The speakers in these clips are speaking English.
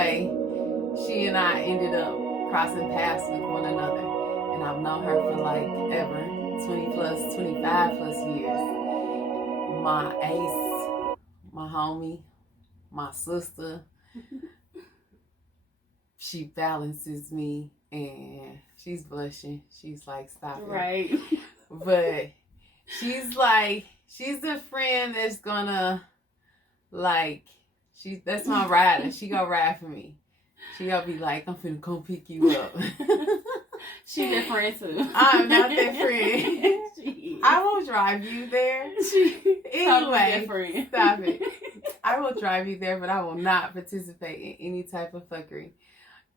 anyway, she and I ended up crossing paths with one another. And I've known her for like ever, 25 plus years. My ace, my homie, my sister. She balances me, and she's blushing. She's like, stop it. Right. But she's the friend that's gonna, like, that's my rider. She gonna ride for me. She gonna be like, I'm finna come pick you up. She's that friend too. I'm not that friend. I will drive you there. Anyway, friend. Stop it. I will drive you there, but I will not participate in any type of fuckery.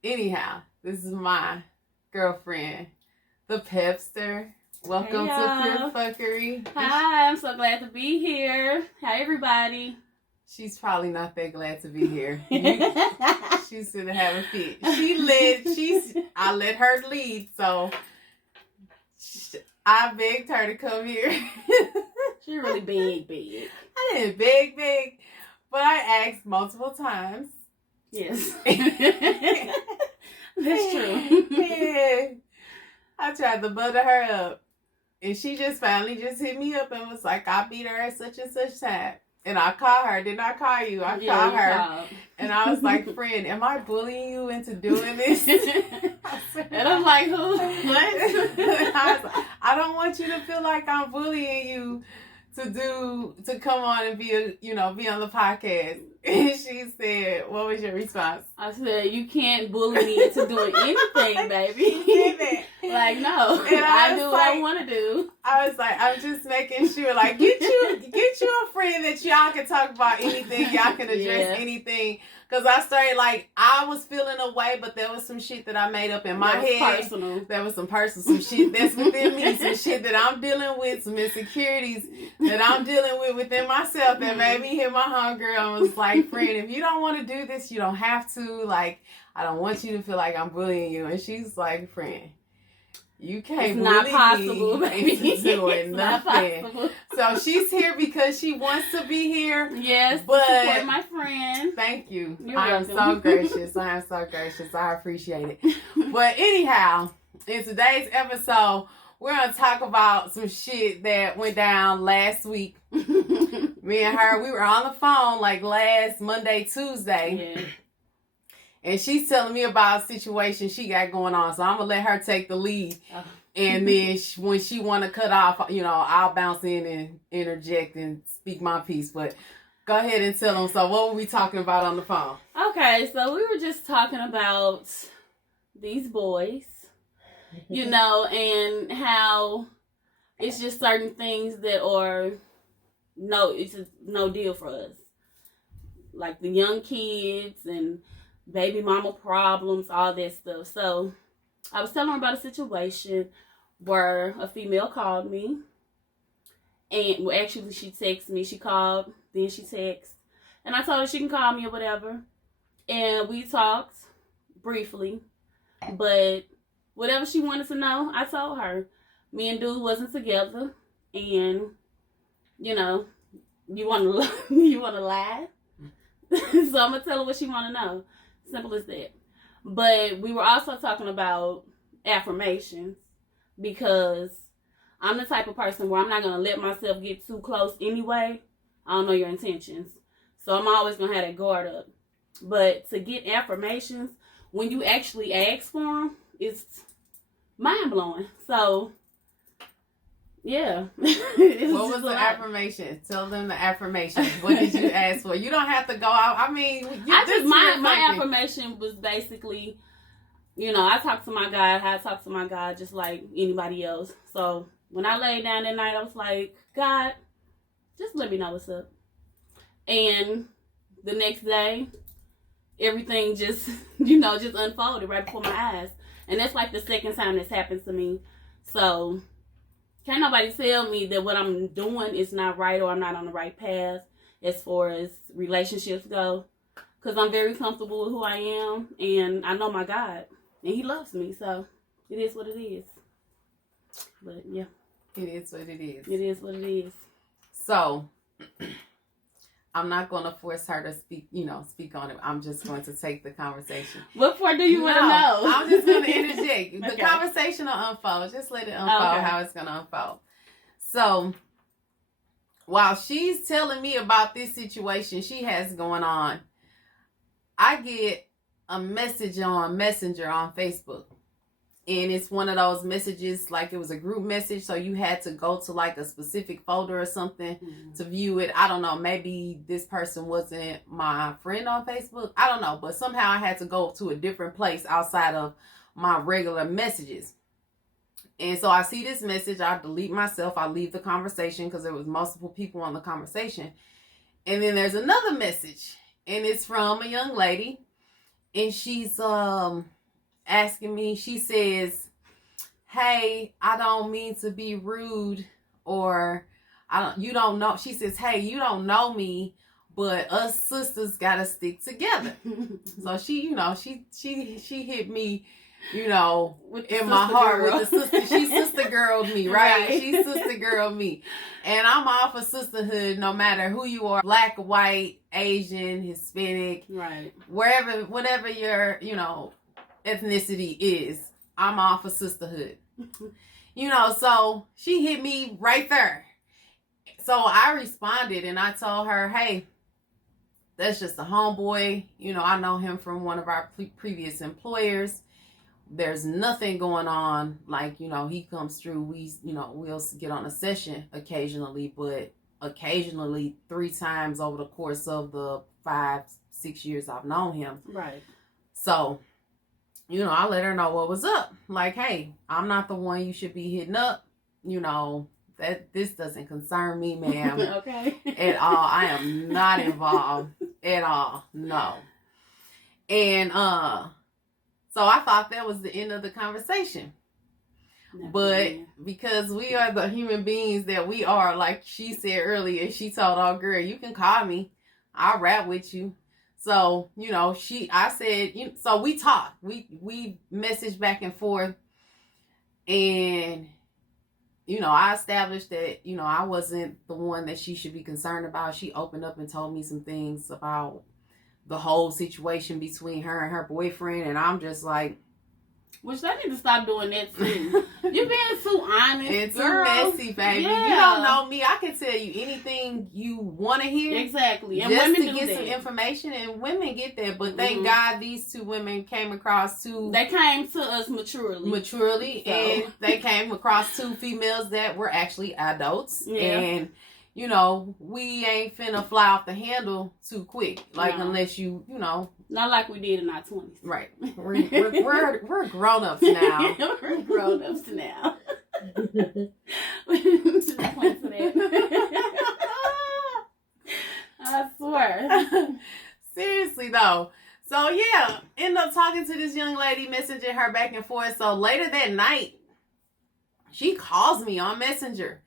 Anyhow, this is my girlfriend, the Pebster. Welcome to Phuckery. Hi, I'm so glad to be here. Hi, everybody. She's probably not that glad to be here. She's gonna have a fit. I let her lead, so I begged her to come here. She really big. I didn't beg, but I asked multiple times. Yes. That's true. And I tried to butter her up. And she just finally just hit me up and was like, I'll be there at such and such time. And I called her. Didn't I call you? I called her. Called. And I was like, friend, am I bullying you into doing this? And I'm like, who? What? I was like, I don't want you to feel like I'm bullying you to come on and be on the podcast. And she said, what was your response? I said, you can't bully me into doing anything, baby. Like, no. And I do what I want to do. I was like, I'm just making sure, like, get you a friend that y'all can talk about anything, y'all can address anything. Because I started, like, I was feeling a way, but there was some shit that I made up in my head. Personal. There was some some shit that's within me, some shit that I'm dealing with, some insecurities that I'm dealing with within myself that made me hit my homegirl and was like, friend, if you don't want to do this, you don't have to. Like, I don't want you to feel like I'm bullying you. And she's like, friend, you can't bully possible, me baby. into doing It's not nothing. possible. So she's here because she wants to be here. Yes, but support my friend. Thank you. I am so gracious. I am so gracious. I appreciate it. But anyhow, in today's episode, we're going to talk about some shit that went down last week. Me and her, we were on the phone like last Monday, Tuesday. Yeah. And she's telling me about a situation she got going on. So I'm going to let her take the lead. Oh. And then when she want to cut off, I'll bounce in and interject and speak my piece. But go ahead and tell them. So what were we talking about on the phone? Okay, so we were just talking about these boys, and how it's just certain things that are it's just no deal for us. Like the young kids and baby mama problems, all that stuff. So I was telling her about a situation where a female called me. And actually she texted me. She called, then she texted. And I told her she can call me or whatever. And we talked briefly. But whatever she wanted to know, I told her. Me and dude wasn't together. And, you want to lie? So I'm going to tell her what she want to know. Simple as that. But we were also talking about affirmations, because I'm the type of person where I'm not going to let myself get too close anyway. I don't know your intentions. So I'm always going to have that guard up. But to get affirmations, when you actually ask for them, it's mind-blowing. So, yeah. What was the affirmation? Tell them the affirmation. What did you ask for? You don't have to go out. I mean, my affirmation was basically, I talk to my God how I talk to my God just like anybody else. So when I laid down that night, I was like, God, just let me know what's up. And the next day, everything just, just unfolded right before my eyes. And that's like the second time this happened to me. So can't nobody tell me that what I'm doing is not right or I'm not on the right path as far as relationships go. Because I'm very comfortable with who I am. And I know my God. And he loves me. So it is what it is. But yeah. It is what it is. It is what it is. So I'm not going to force her to speak on it. I'm just going to take the conversation. What part do you want to know? I'm just going to interject. Okay. The conversation will unfold. Just let it unfold how it's going to unfold. So, while she's telling me about this situation she has going on, I get a message on Messenger on Facebook. And it's one of those messages, like it was a group message, so you had to go to like a specific folder or something to view it. I don't know, maybe this person wasn't my friend on Facebook. I don't know, but somehow I had to go to a different place outside of my regular messages. And so I see this message, I delete myself, I leave the conversation because there was multiple people on the conversation. And then there's another message, and it's from a young lady, and she's asking me, she says, hey, I don't mean to be rude, or you don't know. She says, hey, you don't know me, but us sisters gotta stick together. So she hit me, with in my heart girl. With the sister. She sister girled me, right? She sister girled me. And I'm all for sisterhood no matter who you are, black, white, Asian, Hispanic, right? Whatever your, ethnicity is, I'm all for sisterhood. So she hit me right there. So I responded and I told her, hey, that's just a homeboy. I know him from one of our previous employers. There's nothing going on. Like, he comes through. We'll get on a session occasionally, but occasionally 3 times over the course of the 5-6 years I've known him. Right. So, I let her know what was up. Like, hey, I'm not the one you should be hitting up. That this doesn't concern me, ma'am. Okay. At all. I am not involved at all. No. And so I thought that was the end of the conversation. But because we are the human beings that we are, like she said earlier, she told, oh girl, you can call me. I'll rap with you. So, I said, so we talked, we messaged back and forth, and, I established that, I wasn't the one that she should be concerned about. She opened up and told me some things about the whole situation between her and her boyfriend, and I'm just like, which they need to stop doing that too. You're being too honest, and too girl. Messy, baby. Yeah. You don't know me. I can tell you anything you want to hear. Exactly. And just women to get some information, and women get that. But thank God these 2 women came across 2. They came to us maturely, and they came across 2 females that were actually adults. Yeah. And we ain't finna fly off the handle too quick. Like, unless not like we did in our 20s. Right. We're grown-ups now. We're grown-ups now. I swear. Seriously, though. So, yeah. End up talking to this young lady, messaging her back and forth. So, later that night, she calls me on Messenger.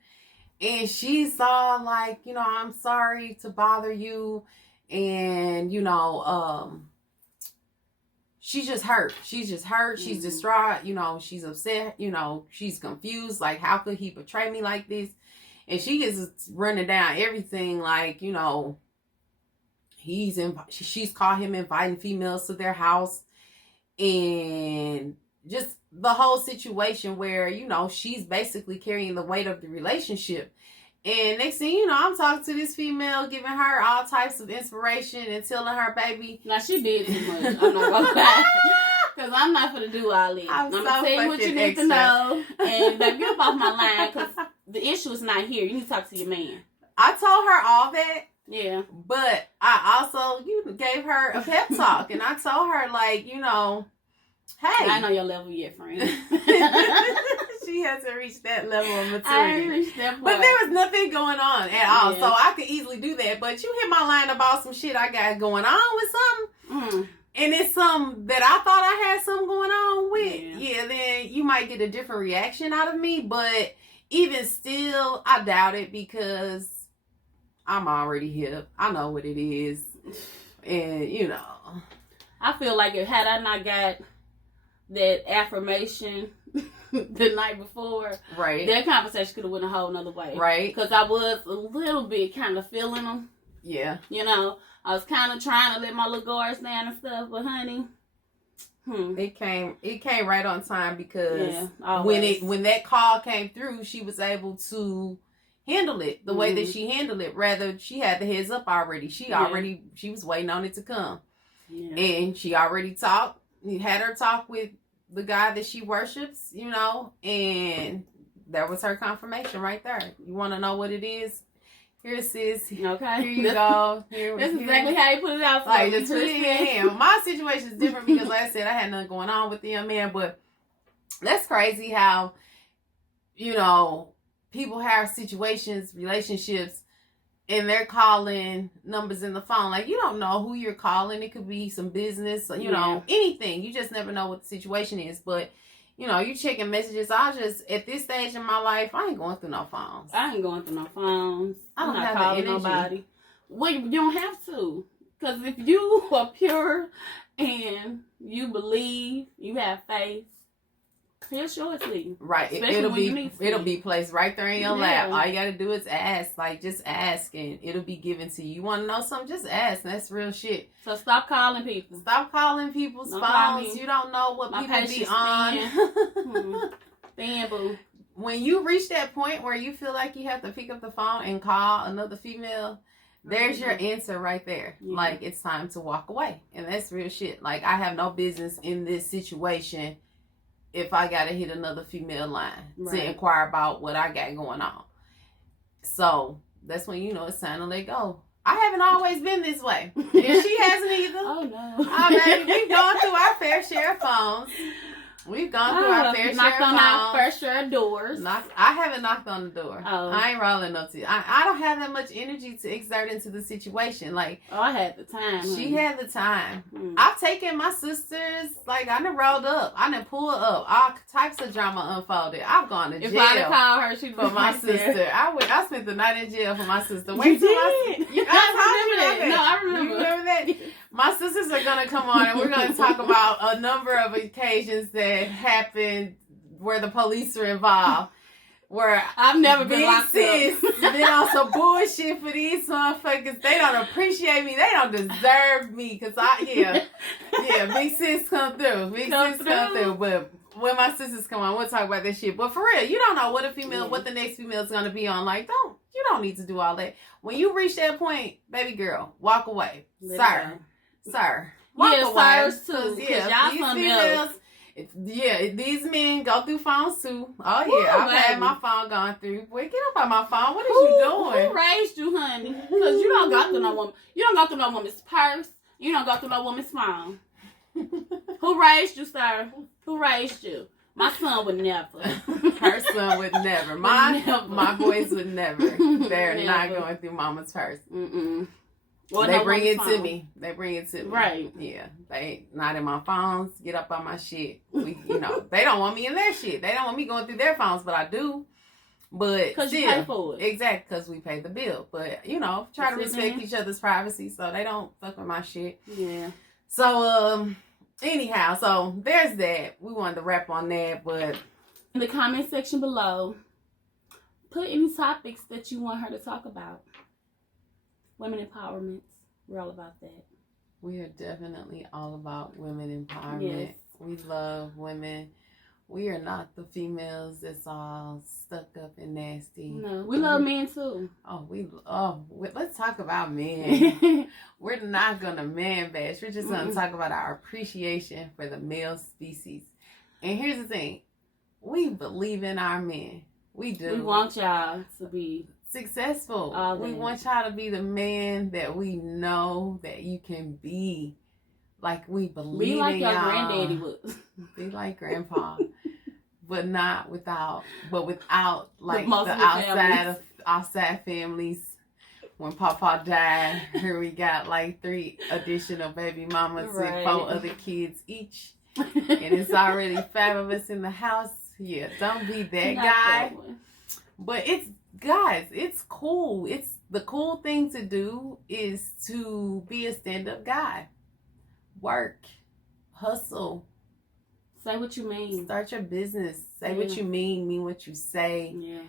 And she saw, like, I'm sorry to bother you. And, she's just hurt. She's distraught. She's upset. She's confused. Like, how could he betray me like this? And she gets running down everything. Like, she's caught him inviting females to their house. And just the whole situation where, she's basically carrying the weight of the relationship. And next thing you know, I'm talking to this female, giving her all types of inspiration and telling her, baby. Now, she did too much. I'm not going to lie. Because I'm not going to do all this. I'm going to tell you what you need to know. And baby, get up off my line, because the issue is not here. You need to talk to your man. I told her all that. Yeah. But I also gave her a pep talk. And I told her, like, hey. I know your level yet, friend. She hasn't reached that level of maturity. I ain't reached that point. But there was nothing going on at all. So I could easily do that. But you hit my line about some shit I got going on with something. And it's something that I thought I had something going on with. Yeah, then you might get a different reaction out of me. But even still, I doubt it, because I'm already hip. I know what it is. And, I feel like had I not got that affirmation the night before, right, that conversation could have went a whole nother way, right? Because I was a little bit kind of feeling them. Yeah. You know, I was kind of trying to let my little guards down and stuff, but honey, it came right on time because always. when that call came through, she was able to handle it the way that she handled it. Rather, she had the heads up already. She was waiting on it to come. Yeah. And she already talked. He had her talk with the guy that she worships, you know, and that was her confirmation right there. You want to know what it is? Here, sis. Okay. Here you go. That's exactly how you put it out. Like, just put it in your hand. My situation is different because, like I said, I had nothing going on with the young man, but that's crazy how, you know, people have situations, relationships, and they're calling numbers in the phone. Like, you don't know who you're calling. It could be some business, you know, anything. You just never know what the situation is. But, you know, you checking messages. At this stage in my life, I ain't going through no phones. I ain't going through no phones. I'm not calling having energy. Nobody. Well, you don't have to. Because if you are pure and you believe, you have faith, he'll show it to you. Right. It'll be placed right there in your lap. All you got to do is ask. Like, just ask and it'll be given to you. You want to know something? Just ask. That's real shit. So stop calling people. Stop calling people's phones. You don't know what people be on. Thin, boo. When you reach that point where you feel like you have to pick up the phone and call another female, there's your answer right there. Yeah. Like, it's time to walk away. And that's real shit. Like, I have no business in this situation if I gotta hit another female line to inquire about what I got going on. So that's when you know it's time to let go. I haven't always been this way. And she hasn't either. Oh no. I mean, we've gone through our fair share of phones. We've gone through our fair share of phones. Knocked on our fair share of doors. I haven't knocked on the door. Oh. I ain't rolling up to you. I don't have that much energy to exert into the situation. Like, I had the time. She had the time. I've taken my sisters, like, I done rolled up. I done pulled up. All types of drama unfolded. I've gone to jail. If I call her, she'd for my sister. I spent the night in jail for my sister. You did? I remember that. No, I remember. You remember that? My sisters are going to come on and we're going to talk about a number of occasions that happened where the police are involved. Where I've never been locked up. Been on some bullshit for these motherfuckers. They don't appreciate me. They don't deserve me. Cause big sis come through. Big sis come through. But when my sisters come on, we'll talk about this shit. But for real, you don't know what what the next female is gonna be on. Like, you don't need to do all that. When you reach that point, baby girl, walk away. Sir. Walk away. Sirs too. Y'all something else. These men go through phones too. Oh yeah, I've had my phone gone through. Boy, get up on my phone. What is you doing? Who raised you, honey? Because you don't go through no woman. You don't go through no woman's purse. You don't go through no woman's phone. Who raised you, sir? Who raised you? My son would never. Her son would never. My boys would never. They're not going through mama's purse. Well, they bring it to me. They bring it to me. Right. Yeah. They not in my phones. Get up on my shit. They don't want me in their shit. They don't want me going through their phones, but I do. But because you pay for it. Exactly, because we pay the bill. But, try to respect each other's privacy so they don't fuck with my shit. Yeah. So, anyhow, so there's that. We wanted to wrap on that, but in the comment section below, put any topics that you want her to talk about. Women empowerment. We're all about that. We are definitely all about women empowerment. Yes. We love women. We are not the females that's all stuck up and nasty. No, we love men too. Let's talk about men. We're not gonna man bash. We're just gonna talk about our appreciation for the male species. And here's the thing: we believe in our men. We do. We want y'all to be successful. We want y'all to be the man that we know that you can be. Like, we believe in y'all. Be like your granddaddy was. Be like grandpa. But without like the outside families. When Papa died, here we got like 3 additional baby mamas and 4 other kids each. And it's already 5 of us in the house. Yeah, don't be that guy. But it's cool. It's the cool thing to do is to be a stand-up guy. Work. Hustle. Say what you mean. Start your business. Say what you mean what you say. Yeah.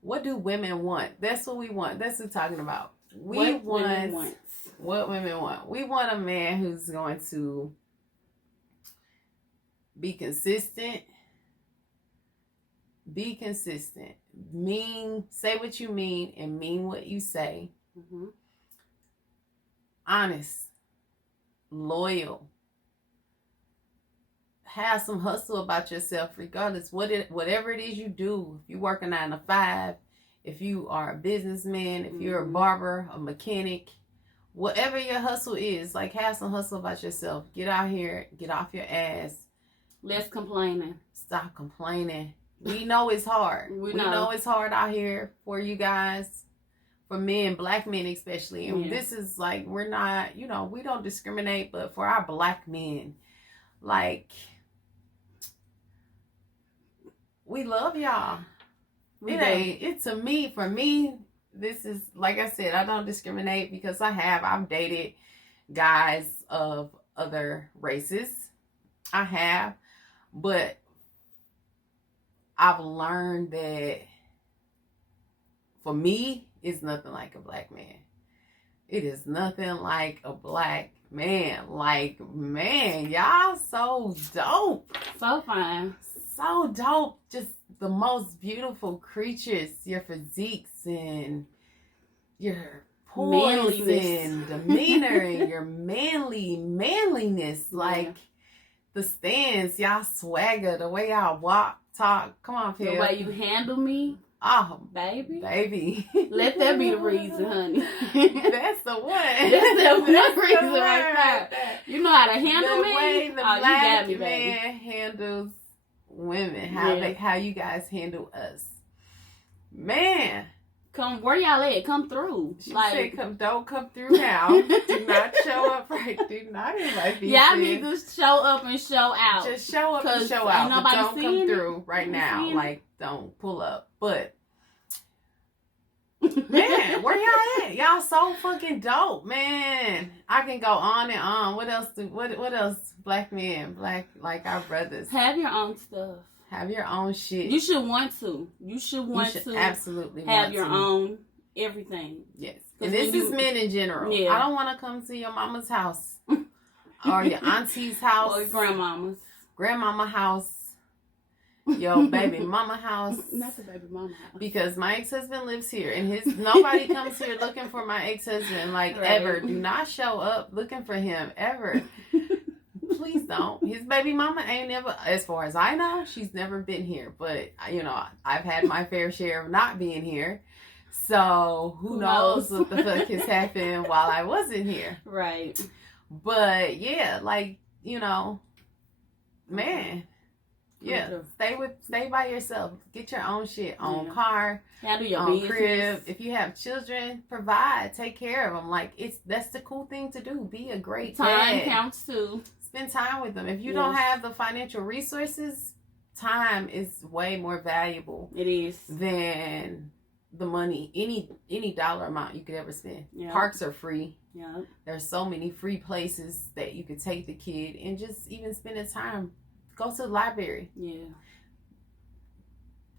What do women want? That's what we want. That's what we're talking about. What women want. What women want. We want a man who's going to be consistent. Be consistent. Say what you mean and mean what you say. Mm-hmm. Honest. Loyal. Have some hustle about yourself regardless. Whatever it is you do. If you work a 9 to 5, if you are a businessman, if you're a barber, a mechanic, whatever your hustle is, like have some hustle about yourself. Get out here, get off your ass. Less complaining. Stop complaining. We know it's hard. We know it's hard out here for you guys, for men, black men especially. And this is like, we're not, we don't discriminate, but for our black men, like, we love y'all. For me, this is, like I said, I don't discriminate because I've dated guys of other races. I have, but I've learned that for me, it's nothing like a black man. It is nothing like a black man. Like, man, y'all so dope. So fine. So dope. Just the most beautiful creatures. Your physiques and your poise and demeanor and your manliness. Like, the stance, y'all swagger, the way y'all walk, talk. Come on, Phil. The way you handle me. Oh, baby. Let that be the reason, honey. That's the one. That's the one reason right there. You know how to handle me? The way the black man handles women. How you guys handle us. Man. Where y'all at? Come through. She said, don't come through now. Do not show up right. Do not invite me. Y'all need to show up and show out. Just show up and show out. But don't come through right now. Like, don't pull up. But, man, where y'all at? Y'all so fucking dope, man. I can go on and on. What else? What else? Black men, like our brothers. Have your own stuff. Have your own shit. You should want to. You should absolutely have your own everything. Yes. And this is men in general. Yeah. I don't want to come to your mama's house or your auntie's house or your grandmama house, your baby mama house. Not the baby mama house. Because my ex-husband lives here and nobody comes here looking for my ex-husband ever. Do not show up looking for him ever. Please don't. His baby mama ain't never, as far as I know, she's never been here. But, I've had my fair share of not being here. So, who knows what the fuck has happened while I wasn't here. Right. But, yeah, man. Yeah, stay by yourself. Get your own shit. Own car. Handle your own business. Crib. If you have children, provide. Take care of them. Like, that's the cool thing to do. Be a great time dad. Counts too. Spend time with them. If you don't have the financial resources, time is way more valuable. It is. Than the money. Any dollar amount you could ever spend. Yep. Parks are free. Yeah. There's so many free places that you could take the kid and just even spend the time. Go to the library. Yeah.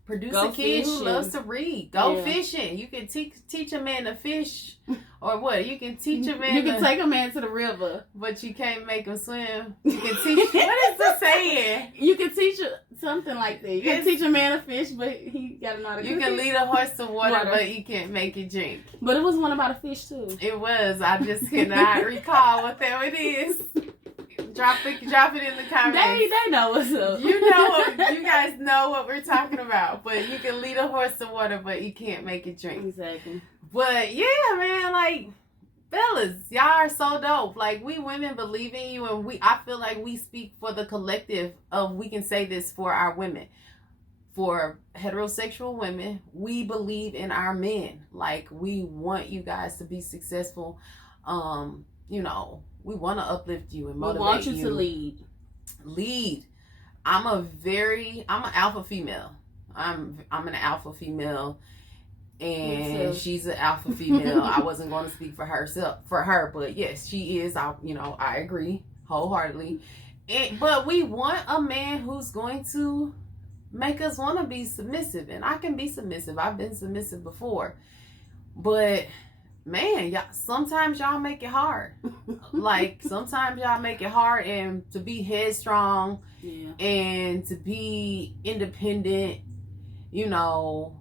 Produce a kid who loves to read. Go fishing. You can teach a man to fish. Or what? You can teach a man. You can take a man to the river. But you can't make him swim. You can teach. What is the saying? You can teach something like that. You can teach a man to fish, but he got to know how to cook. You can lead a horse to water, but you can't make it drink. But it was one about a fish, too. It was. I just cannot recall what that is. Drop it in the comments. They know what's up. You guys know what we're talking about. But you can lead a horse to water, but you can't make it drink. Exactly. But yeah, man, fellas, y'all are so dope. We women believe in you, and I feel like we speak for the collective of, we can say this for our women. For heterosexual women, we believe in our men. We want you guys to be successful. We want to uplift you and motivate you. We want you to lead. I'm an alpha female. I'm an alpha female, and she's an alpha female. I wasn't going to speak for her, but yes, she is. I agree wholeheartedly. But we want a man who's going to make us want to be submissive, and I can be submissive. I've been submissive before, but man, y'all, sometimes y'all make it hard. Like, sometimes y'all make it hard, and to be headstrong and to be independent, you know,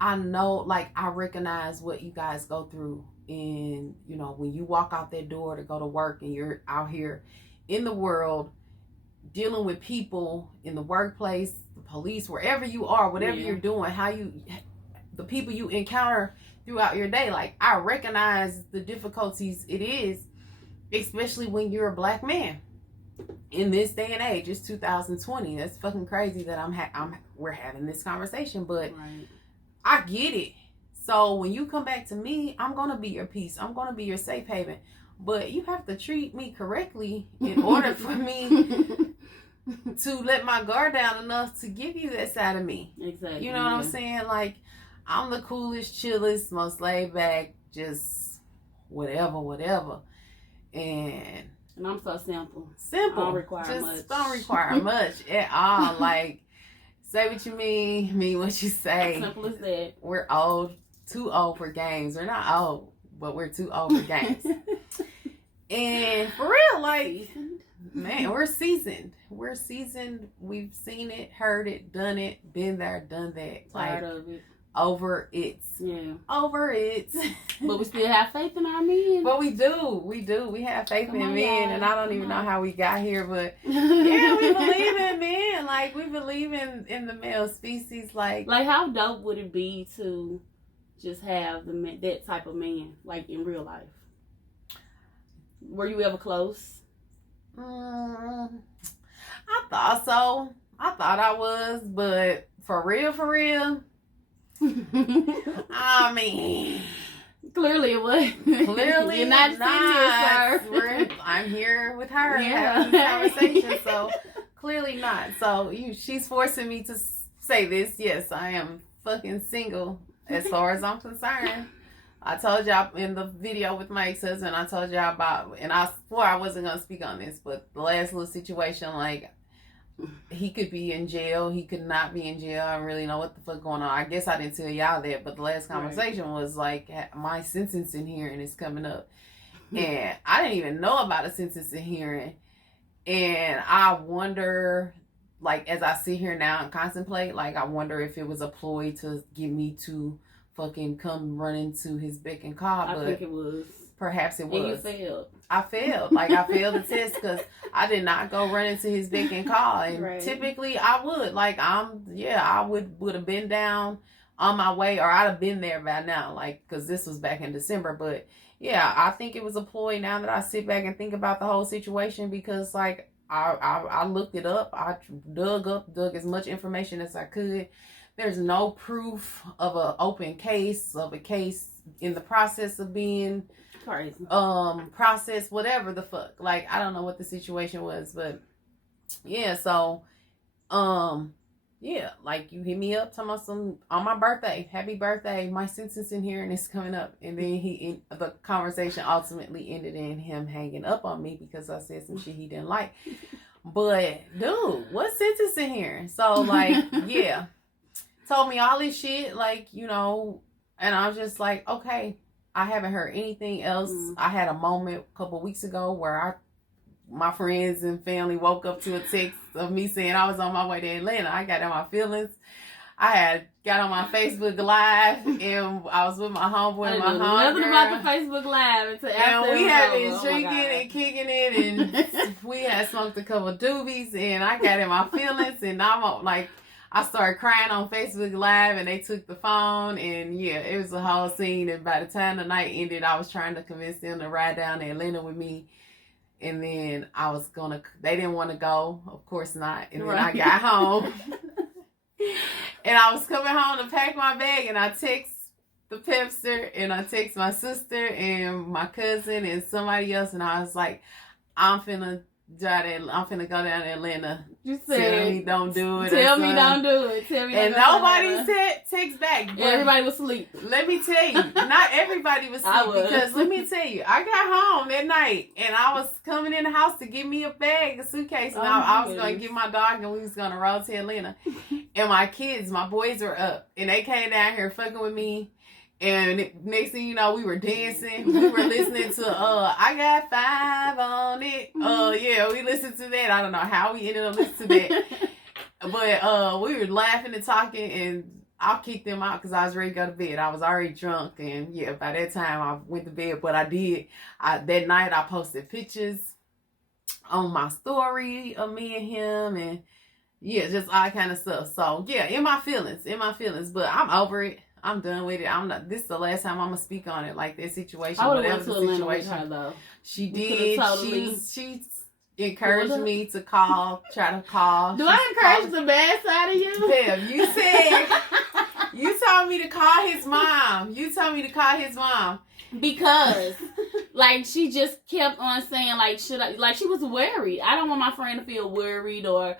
I know, like, I recognize what you guys go through. And, you know, when you walk out that door to go to work and you're out here in the world dealing with people in the workplace, the police, wherever you are, whatever you're doing, the people you encounter throughout your day, like, I recognize the difficulties it is, especially when you're a black man in this day and age. It's 2020. That's fucking crazy that we're having this conversation, but I get it. So when you come back to me, I'm gonna be your peace. I'm gonna be your safe haven. But you have to treat me correctly in order for me to let my guard down enough to give you that side of me. Exactly. You know what I'm saying? Like, I'm the coolest, chillest, most laid back, just whatever. And I'm so simple. Simple. Don't require much. Just don't require much at all. Like, say what you mean what you say. Simple as that. We're old, too old for games. We're not old, but we're too old for games. And for real, like, man, we're seasoned. We're seasoned. We've seen it, heard it, done it, been there, done that. Tired of it. Over it. Yeah. Over it. But we still have faith in our men. But we do. We have faith in men. Y'all. And I don't even know how we got here, but yeah, we believe in men. Like, we believe in the male species. Like how dope would it be to just have that type of man, like, in real life? Were you ever close? I thought so. I thought I was, but for real. I mean, clearly it was. Clearly you're not sitting here, sir. I'm here with her having this conversation, so clearly not. So she's forcing me to say this. Yes, I am fucking single as far as I'm concerned. I told y'all in the video with my ex-husband, I told y'all about, and I swore I wasn't going to speak on this, but the last little situation, like, he could be in jail, he could not be in jail. I don't really know what the fuck going on. I guess I didn't tell y'all that, but the last conversation was like, my sentencing hearing is coming up. And I didn't even know about a sentencing hearing. And I wonder, like, as I sit here now and contemplate, like, I wonder if it was a ploy to get me to fucking come running to his beck and call. I think it was. Perhaps it was. And you failed. I failed. Like, I failed the test because I did not go running to his beck and call. And typically I would. Like, I would have been down on my way, or I'd have been there by now. Like, because this was back in December. But yeah, I think it was a ploy now that I sit back and think about the whole situation, because, like, I looked it up. I dug as much information as I could. There's no proof of an open case, of a case in the process of being crazy. Process, whatever the fuck. Like, I don't know what the situation was, but yeah, so yeah, like, you hit me up talking about some on my birthday, happy birthday, my sentencing hearing is coming up, and then the conversation ultimately ended in him hanging up on me because I said some shit he didn't like. But dude, what sentencing hearing? So, like, yeah, told me all this shit, like, you know, and I was just like, okay, I haven't heard anything else. I had a moment a couple weeks ago where my friends and family woke up to a text of me saying I was on my way to Atlanta. I got in my feelings. I had got on my Facebook Live, and I was with my homeboy and my homegirl. Nothing about the Facebook Live until after. And we had been drinking and kicking it, and we had smoked a couple of doobies, and I got in my feelings, and I'm like, I started crying on Facebook Live, and they took the phone, and yeah, it was a whole scene. And by the time the night ended, I was trying to convince them to ride down to Atlanta with me. And then they didn't want to go. Of course not. And then I got home. And I was coming home to pack my bag, and I text the Pebster, and I text my sister and my cousin and somebody else, and I was like, I'm finna go down to Atlanta. You said, tell me don't do it. Tell me don't do it. Tell me. And nobody said text back. Everybody was asleep. Let me tell you, not everybody was asleep, because let me tell you, I got home that night, and I was coming in the house to get me a bag, a suitcase, and I was going to get my dog, and we was going to roll to Atlanta. And my kids, my boys were up, and they came down here fucking with me. And next thing you know, we were dancing. We were listening to I Got 5 on It. Yeah, we listened to that. I don't know how we ended up listening to that. But we were laughing and talking, and I kicked them out because I was ready to go to bed. I was already drunk, and yeah, by that time I went to bed. But I did. That night I posted pictures on my story of me and him, and yeah, just all kind of stuff. So yeah, in my feelings. But I'm over it. I'm done with it. I'm not. This is the last time I'm gonna speak on it. Like that situation, I would whatever have the went to situation. Atlanta with her, though. She did. Totally... She encouraged me to try to call. Do I encourage the bad side of you? Bev, you said you told me to call his mom. Because like she just kept on saying like, should I? Like she was worried. I don't want my friend to feel worried, or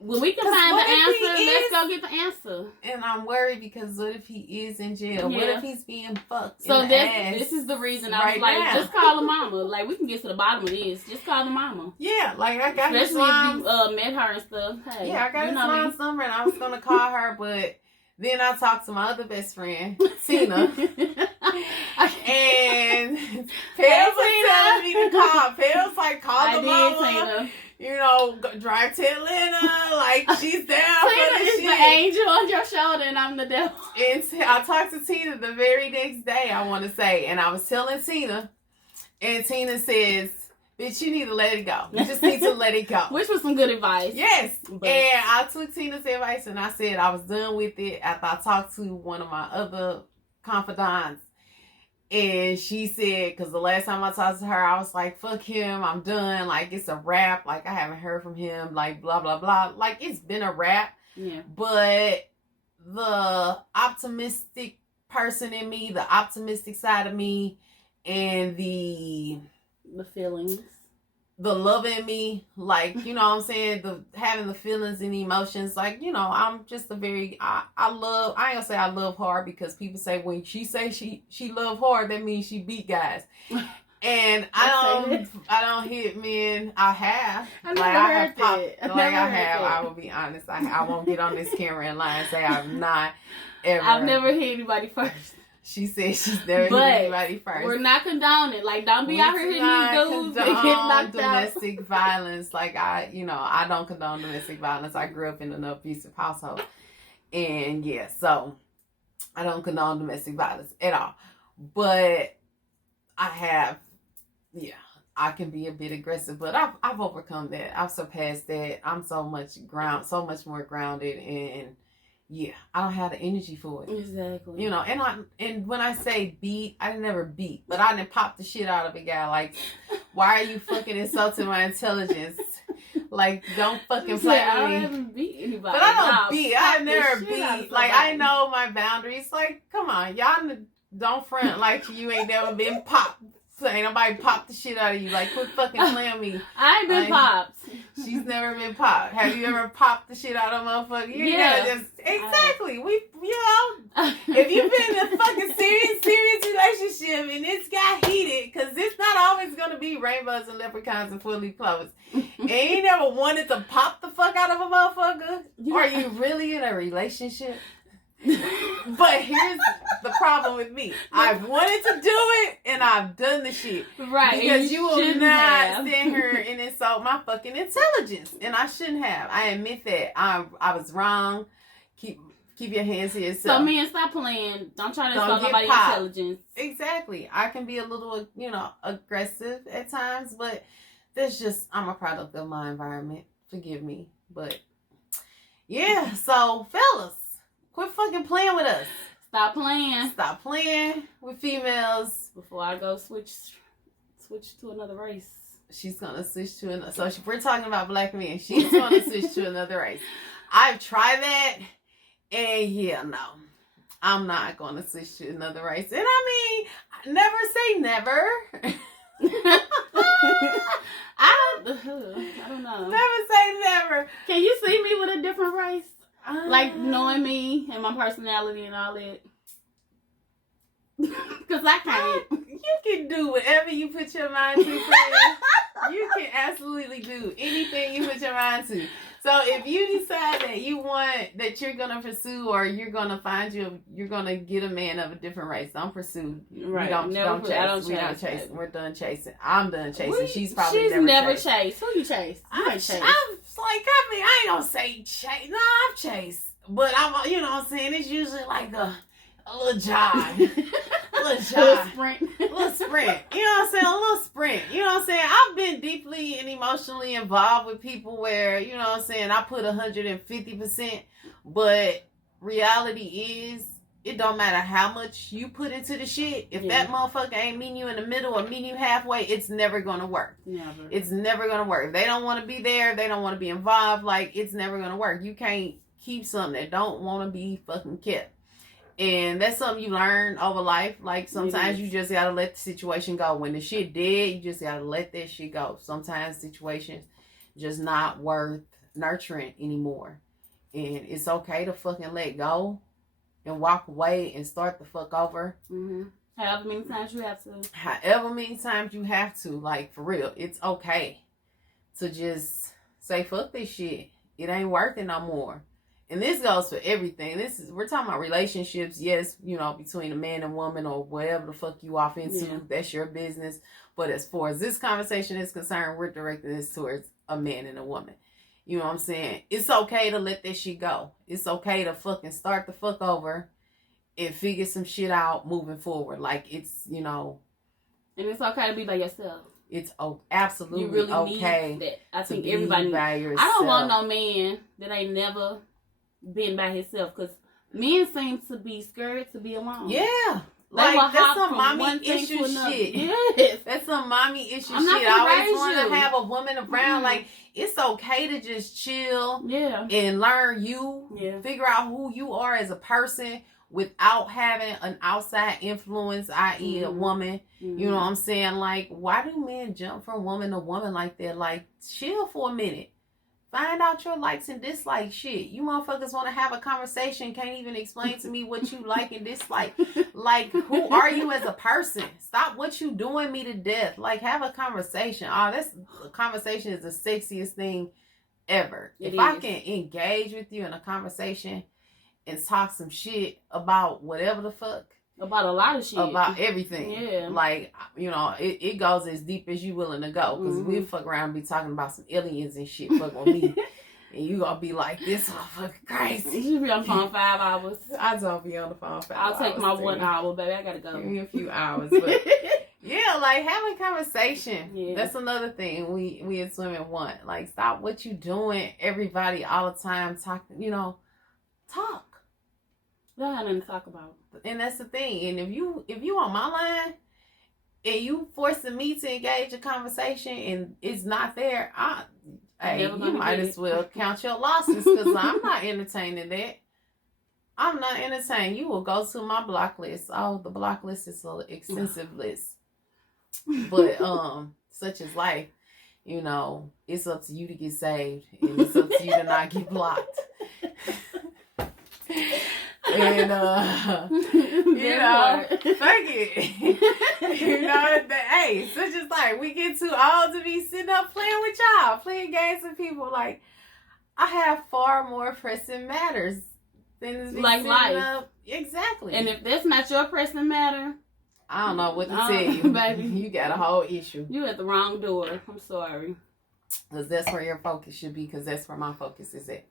when we can find the answer, let's go get the answer. And I'm worried because what if he is in jail? Yeah. What if he's being fucked? So this is the reason I was like, just call the mama. Like we can get to the bottom of this. Just call the mama. Yeah, like I got his mom. Especially if you met her and stuff. Hey, yeah, I got his mom's number, and I was gonna call her, but then I talked to my other best friend, Tina, and Pam was telling me to call. Pam was like, call the mama. Tina. You know, drive to Atlanta, like she's down for the shit. The angel on your shoulder, and I'm the devil. And I talked to Tina the very next day, I want to say, and I was telling Tina, and Tina says, "Bitch, you need to let it go. You just need to let it go." Which was some good advice. Yes. And I took Tina's advice, and I said I was done with it after I talked to one of my other confidants. And she said, because the last time I talked to her, I was like, fuck him, I'm done. Like, it's a wrap. Like, I haven't heard from him. Like, blah, blah, blah. Like, it's been a wrap. Yeah. But the optimistic person in me, the optimistic side of me, and the feelings, the love in me, like, you know what I'm saying, the having the feelings and emotions, like, you know, I'm just a very, I ain't gonna say I love hard, because people say when she say she love hard, that means she beat guys. And I don't hit men. I have. I never heard that. I will be honest. I won't get on this camera and lie and say I've not ever. I've never hit anybody first. She said she's never hit anybody first. We're not condoning. Like, don't be out here hitting these dudes and get knocked domestic violence. Like, I don't condone domestic violence. I grew up in an abusive household. And yeah, so I don't condone domestic violence at all. But I can be a bit aggressive, but I've overcome that. I've surpassed that. I'm so much more grounded, and yeah, I don't have the energy for it. Exactly. You know, and when I say beat, I never beat, but I didn't pop the shit out of a guy. Like, why are you fucking insulting my intelligence? Like, don't fucking play with me. I haven't beat anybody. But I don't beat. I never beat. Like, I know my boundaries. Like, come on, y'all don't front like you ain't never been popped. So ain't nobody popped the shit out of you. Like, quit fucking playing me. I ain't been popped. She's never been popped. Have you ever popped the shit out of a motherfucker? Exactly. If you've been in a fucking serious relationship and it's got heated, because it's not always going to be rainbows and leprechauns and fully clothes, and you never wanted to pop the fuck out of a motherfucker, are you really in a relationship? But here's the problem with me. I've wanted to do it, and I've done the shit. Right. Because you will not stand here and insult my fucking intelligence. And I shouldn't have. I admit that. I was wrong. Keep your hands to yourself. So, man, stop playing. Don't try to insult nobody's intelligence. Exactly. I can be a little, aggressive at times, but I'm a product of my environment. Forgive me. But, yeah. So, fellas, quit fucking playing with us. Stop playing. Stop playing with females. Before I go switch to another race. She's gonna switch to another. So we're talking about black men. She's gonna switch to another race. I've tried that, and yeah, no, I'm not gonna switch to another race. And I mean, never say never. I don't know. Never say never. Can you see me with a different race? Like, knowing me and my personality and all that. Because I can't. You can do whatever you put your mind to, friend. You can absolutely do anything you put your mind to. So if you decide that you're gonna pursue, or you're gonna you're gonna get a man of a different race, don't pursue. Right. We don't chase. I don't We're not chase, chasing. baby. We're done chasing. I'm done chasing. She's never chased. Who you chased? I'm like, I ain't gonna say chase. No, I've chased. But I'm, you know what I'm saying? It's usually like a little jog. A little sprint. You know what I'm saying? A little sprint. You know what I'm saying? I've been deeply and emotionally involved with people where, you know what I'm saying, I put 150%, but reality is, it don't matter how much you put into the shit. If that motherfucker ain't meeting you in the middle or meeting you halfway, it's never gonna work. Never. It's never gonna work. If they don't want to be there, if they don't want to be involved, like, it's never gonna work. You can't keep something that don't want to be fucking kept. And that's something you learn over life. Like, sometimes you just gotta let the situation go. When the shit dead, you just gotta let that shit go. Sometimes situations just not worth nurturing anymore. And it's okay to fucking let go and walk away and start the fuck over. Mm-hmm. However many times you have to. However many times you have to. Like, for real, it's okay to just say, fuck this shit. It ain't working no more. And this goes for everything. We're talking about relationships. Yes, you know, between a man and woman or whatever the fuck you off into. Yeah. That's your business. But as far as this conversation is concerned, we're directing this towards a man and a woman. You know what I'm saying? It's okay to let that shit go. It's okay to fucking start the fuck over and figure some shit out moving forward. Like, it's, you know. And it's okay to be by yourself. It's absolutely you really okay. Need that. I think everybody needs. By yourself. I don't want no man that ain't never been by himself, because men seem to be scared to be alone. Yeah. Like, that's some mommy issue shit. Yes. That's some mommy issue shit. I always want to have a woman around. Like, it's okay to just chill. Yeah. And learn you. Yeah. Figure out who you are as a person without having an outside influence, i.e. a woman. You know what I'm saying? Like, why do men jump from woman to woman like that? Like, chill for a minute. Find out your likes and dislikes. Shit, you motherfuckers want to have a conversation, can't even explain to me what you like and dislike. Like, who are you as a person? Stop what you doing me to death. Like, have a conversation. A conversation is the sexiest thing ever. If I can engage with you in a conversation and talk some shit about whatever the fuck. About a lot of shit. About everything. Yeah. Like, you know, it goes as deep as you willing to go. Because we'll fuck around and be talking about some aliens and shit. Fuck with me. And you gonna be like, this motherfucker crazy. You be on the phone 5 hours. I don't be on the phone 5 hours. I'll take my 1 hour, baby. I gotta go. Give me a few hours. But yeah, like, having conversation. Yeah. That's another thing we as women want. Like, stop what you doing, everybody, all the time. Talk. Y'all have nothing to talk about. And that's the thing. And if you on my line and you forcing me to engage a conversation and it's not there, you might as well count your losses, because I'm not entertaining that. I'm not entertaining. You will go to my block list. Oh, the block list is an extensive list. But such is life. You know, it's up to you to get saved, and it's up to you to not get blocked. And you know, fuck it. You know, hey, such as like, we get too old to be sitting up playing with y'all, playing games with people. Like, I have far more pressing matters than like life. Up. Exactly. And if that's not your pressing matter, I don't know what to tell you, baby. You got a whole issue. You at the wrong door. I'm sorry. Because that's where your focus should be. Because that's where my focus is at.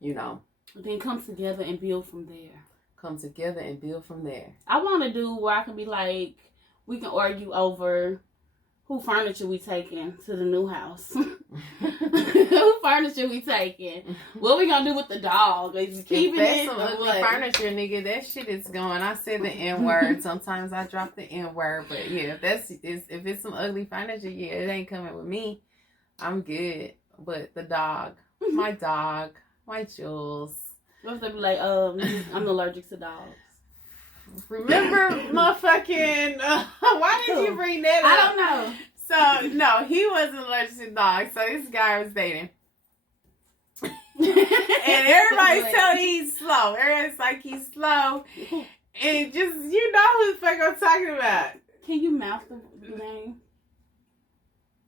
You know. Then come together and build from there. Come together and build from there. I want to do where I can be like, we can argue over who furniture we taking to the new house. Who furniture we taking? What we gonna do with the dog? Is keeping it? Some ugly furniture, nigga. That shit is going. I said the N-word. Sometimes I drop the N-word, but yeah, if it's some ugly furniture, yeah, it ain't coming with me. I'm good. But the dog, my Jules. What if they be like, I'm allergic to dogs? Remember motherfucking, why did you bring that up? I don't know. So, no, he wasn't allergic to dogs. So, this guy I was dating. And everybody's telling he's slow. Everybody's like, he's slow. And just, you know who the fuck I'm talking about. Can you mouth the name?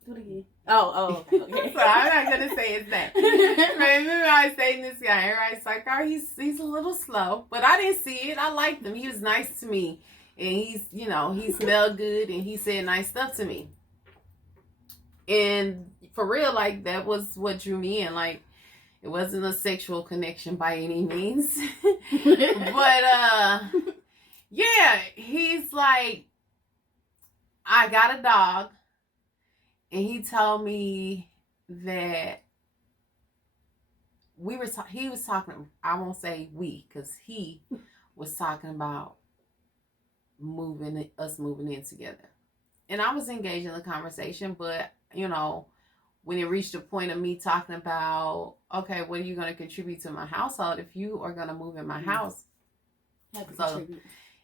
Do it again. Okay. So I'm not gonna say his name. Remember, I was dating this guy. Everybody's like, "Oh, he's a little slow," but I didn't see it. I liked him. He was nice to me, and he smelled good, and he said nice stuff to me. And for real, like that was what drew me in. Like it wasn't a sexual connection by any means, but yeah, he's like, I got a dog. And he told me that he was talking, I won't say we, because he was talking about us moving in together. And I was engaged in the conversation, but, when it reached the point of me talking about, okay, what are you going to contribute to my household if you are going to move in my house? So,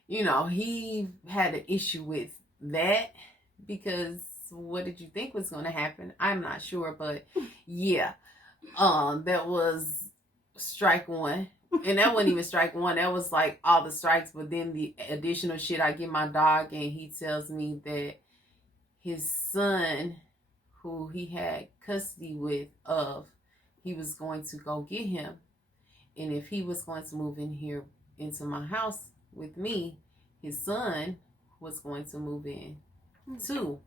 he had an issue with that because what did you think was going to happen? I'm not sure, but yeah, that was strike one. And that wasn't even strike one. That was like all the strikes, but then the additional shit, I get my dog and he tells me that his son, who he had custody of, he was going to go get him. And if he was going to move in here into my house with me, his son was going to move in too.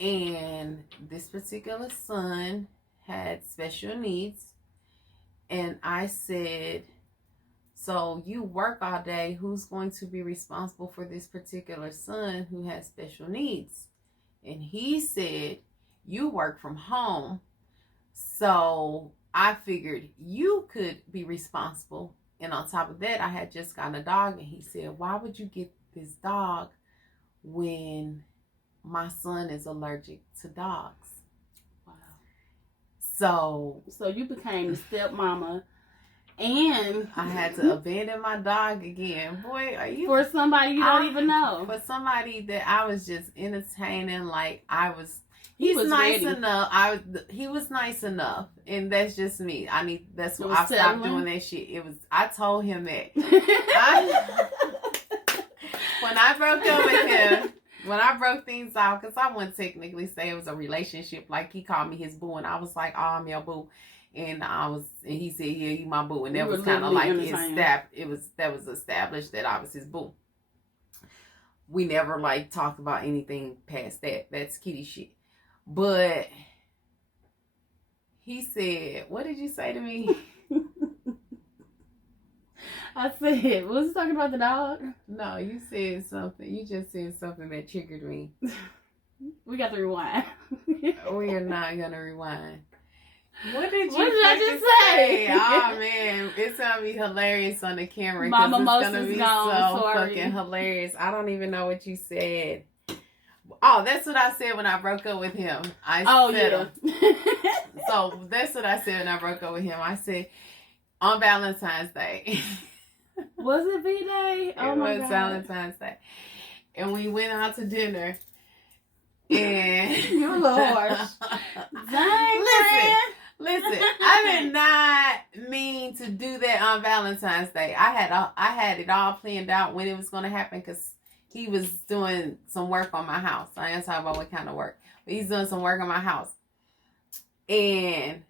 And this particular son had special needs. And I said, so you work all day, who's going to be responsible for this particular son who has special needs? And he said, you work from home. So I figured you could be responsible. And on top of that, I had just gotten a dog. And he said, why would you get this dog when my son is allergic to dogs? Wow. So you became the stepmama, and I had to abandon my dog again. Boy, are you for somebody you don't even know? For somebody that I was just entertaining, like He He's was nice ready. enough. He was nice enough, and that's just me. That's why I stopped doing that shit. I told him that. When I broke up with him, when I broke things off, because I wouldn't technically say it was a relationship. Like he called me his boo, and I was like, "Oh, I'm your boo," and he said, "Yeah, you my boo," and that was kind of like that was established that I was his boo. We never like talked about anything past that. That's kitty shit. But he said, what did you say to me? I said, was he talking about the dog? No, you said something. You just said something that triggered me. We got to rewind. We are not going to rewind. What did I just say? Oh, man. It's going to be hilarious on the camera. My It's mimosas going to be gone, so sorry. fucking hilarious. I don't even know what you said. Oh, that's what I said when I broke up with him. So that's what I said when I broke up with him. I said, on Valentine's Day. Was it V-Day? It was Valentine's Day. And we went out to dinner. And you're a little harsh. Dang, Listen, I did not mean to do that on Valentine's Day. I had it all planned out when it was going to happen because he was doing some work on my house. I ain't talking about what kind of work, but he's doing some work on my house. And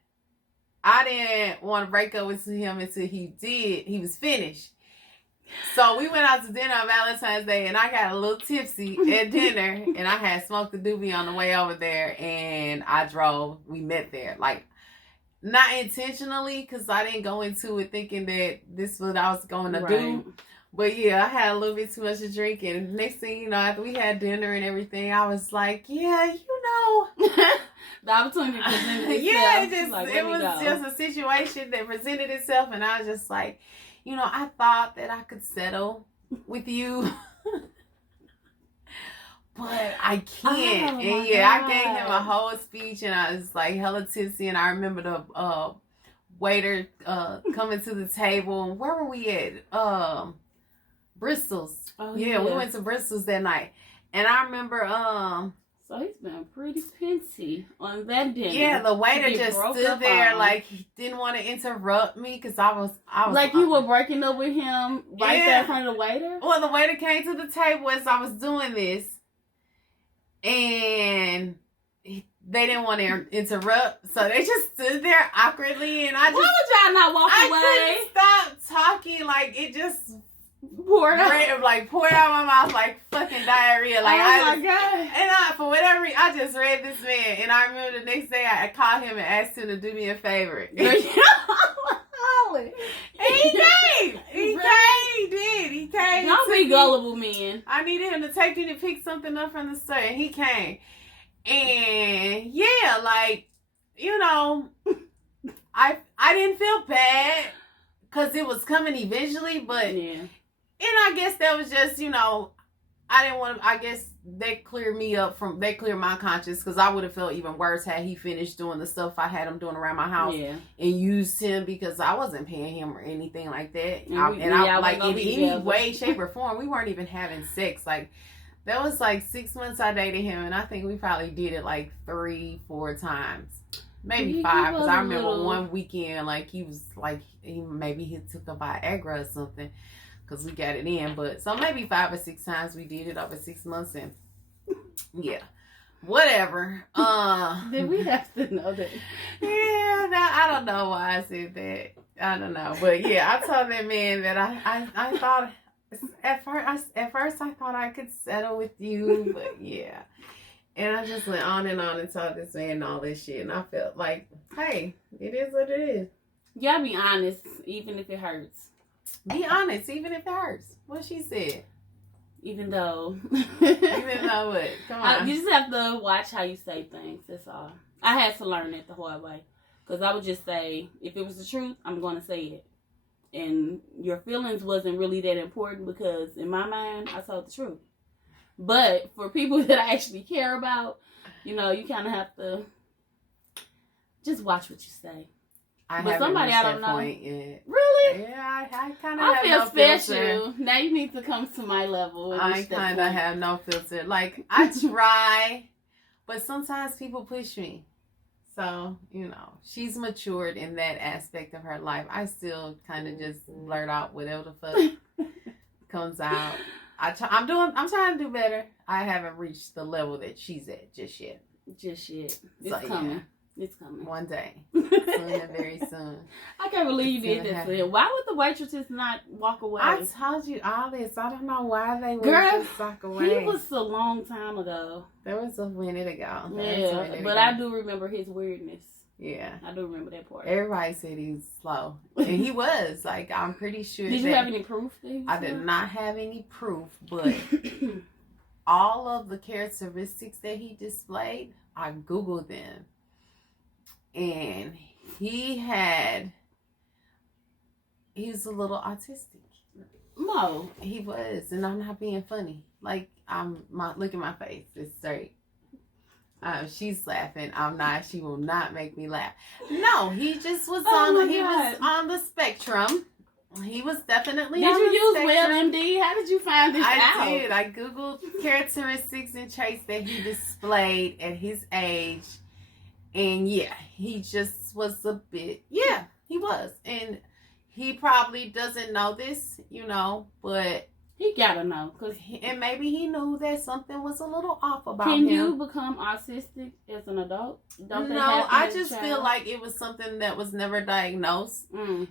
I didn't want to break up with him until he was finished. So we went out to dinner on Valentine's Day, and I got a little tipsy at dinner, and I had smoked the doobie on the way over there, and I drove. We met there. Like, not intentionally, because I didn't go into it thinking that this is what I was going to do. But yeah, I had a little bit too much to drink, and next thing you know, after we had dinner and everything, I was like, yeah, the opportunity presented itself. Yeah, it was just a situation that presented itself, and I was just like, I thought that I could settle with you, but I can't. And yeah, I gave him a whole speech, and I was like hella tipsy, and I remember the waiter coming to the table. Where were we at? Bristol's. Oh, yeah, we went to Bristol's that night. And I remember so he's been pretty fancy on that dinner. Yeah, the waiter just stood there like he didn't want to interrupt me because I was like you were breaking up with him there in front of the waiter? Well, the waiter came to the table as I was doing this, and they didn't want to interrupt, so they just stood there awkwardly, and I just... Why would y'all not walk away? I couldn't stop talking, like, it just... poured out my mouth like fucking diarrhea. Like, oh my God. And for whatever reason, I just read this man, and I remember the next day I called him and asked him to do me a favor. And he came. He came. Don't be gullible, man. I needed him to take me to pick something up from the store, and he came. And yeah, like, you know, I didn't feel bad because it was coming eventually, but yeah. And I guess that was just, you know, I didn't want to, I guess that cleared my conscience, because I would have felt even worse had he finished doing the stuff I had him doing around my house and used him, because I wasn't paying him or anything like that. And I like, in any way, shape, or form, we weren't even having sex. Like, that was like 6 months I dated him, and I think we probably did it like 3-4 times. Maybe 5, because I remember one weekend, like, he was like, maybe he took a Viagra or something, because we got it in. But so maybe 5 or 6 times we did it over 6 months, and yeah, whatever. Did we have to know that? Yeah, I don't know why I said that. I don't know, but yeah, I told that man that I thought at first I thought I could settle with you, but yeah. And I just went on and told this man all this shit, and I felt like, hey, it is what it is. You gotta be honest, even if it hurts. Be honest, even if it hurts. What she said. Even though. Even though what? Come on. You just have to watch how you say things. That's all. I had to learn it the hard way. Because I would just say, if it was the truth, I'm going to say it. And your feelings wasn't really that important, because in my mind, I told the truth. But for people that I actually care about, you know, you kind of have to just watch what you say. But somebody I don't know. Yet. Really? Yeah, I kind of have feel no special. Filter. Now you need to come to my level. I kind of have no filter. Like, I try, but sometimes people push me. So, you know, she's matured in that aspect of her life. I still kind of just blurt out whatever the fuck comes out. I'm trying to do better. I haven't reached the level that she's at just yet. It's coming. Yeah. It's coming. One day. Soon and very soon. I can't believe you did that to him. Why would the waitresses not walk away? I told you all this. I don't know why they would just walk away. He was a long time ago. That was a minute ago. I do remember his weirdness. Yeah. I do remember that part. Everybody said he was slow. And he was. Like, I'm pretty sure. Did you have any proof? I did not have any proof, but all of the characteristics that he displayed, I Googled them. And he was a little autistic. No. He was, and I'm not being funny. Like, look at my face. It's straight. She's laughing. I'm not. She will not make me laugh. No, he just was was on the spectrum. He was definitely on the spectrum. Did you use WebMD? How did you find this out? I did. I Googled characteristics and traits that he displayed at his age. And yeah, he just was a bit, he was. And he probably doesn't know this, you know, but he gotta know. And maybe he knew that something was a little off about him. Can you become autistic as an adult? No, I just feel like it was something that was never diagnosed.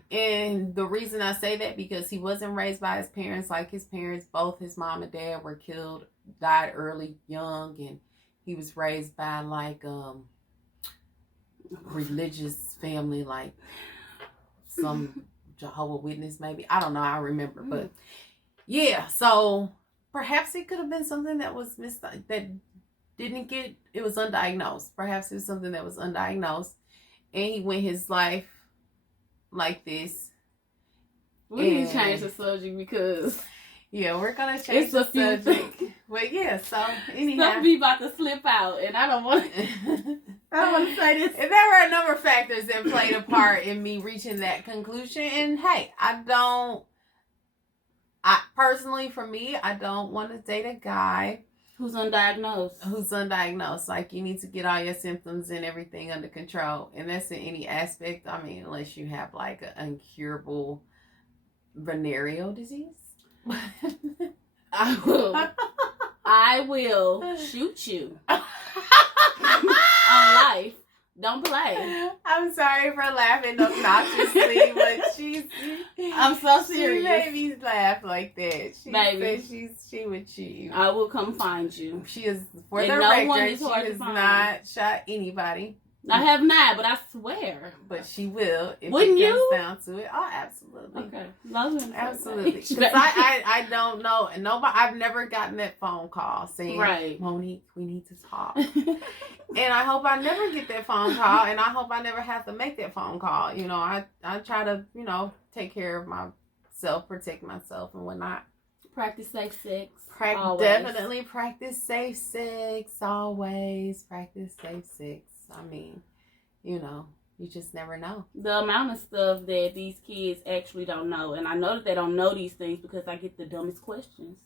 And the reason I say that, because he wasn't raised by his parents. Like, his parents, both his mom and dad were died early, young. And he was raised by, like, religious family, like some Jehovah's Witness, maybe. I don't know. I remember, but yeah. So perhaps it could have been something that was it was undiagnosed. Perhaps it was something that was undiagnosed, and he went his life like this. We need to change the subject, because yeah, we're gonna change the subject. Well, yeah. So anyhow, stuff be about to slip out, and I don't want to. I don't want to say this. There were a number of factors that played a part in me reaching that conclusion. And hey, personally, for me, I don't want to date a guy who's undiagnosed. Like, you need to get all your symptoms and everything under control. And that's in any aspect. I mean, unless you have like an incurable venereal disease. I will shoot you. On life. Don't play. I'm sorry for laughing obnoxiously, but I'm so serious. She made me laugh like that. She Baby, said she would cheat. I will come find you. She is, for And the no record, one is she hard to has find. not shot anybody. I have not, but I swear. But she will if Wouldn't it comes you? down to it. Oh, absolutely. Okay. Absolutely. Because I don't know. And nobody, I've never gotten that phone call saying, right, Monique, we need to talk. And I hope I never get that phone call. And I hope I never have to make that phone call. You know, I try to, you know, take care of myself, protect myself and whatnot. Practice safe sex. Definitely practice safe sex. Always practice safe sex. I mean, you know, you just never know. The amount of stuff that these kids actually don't know. And I know that they don't know these things because I get the dumbest questions.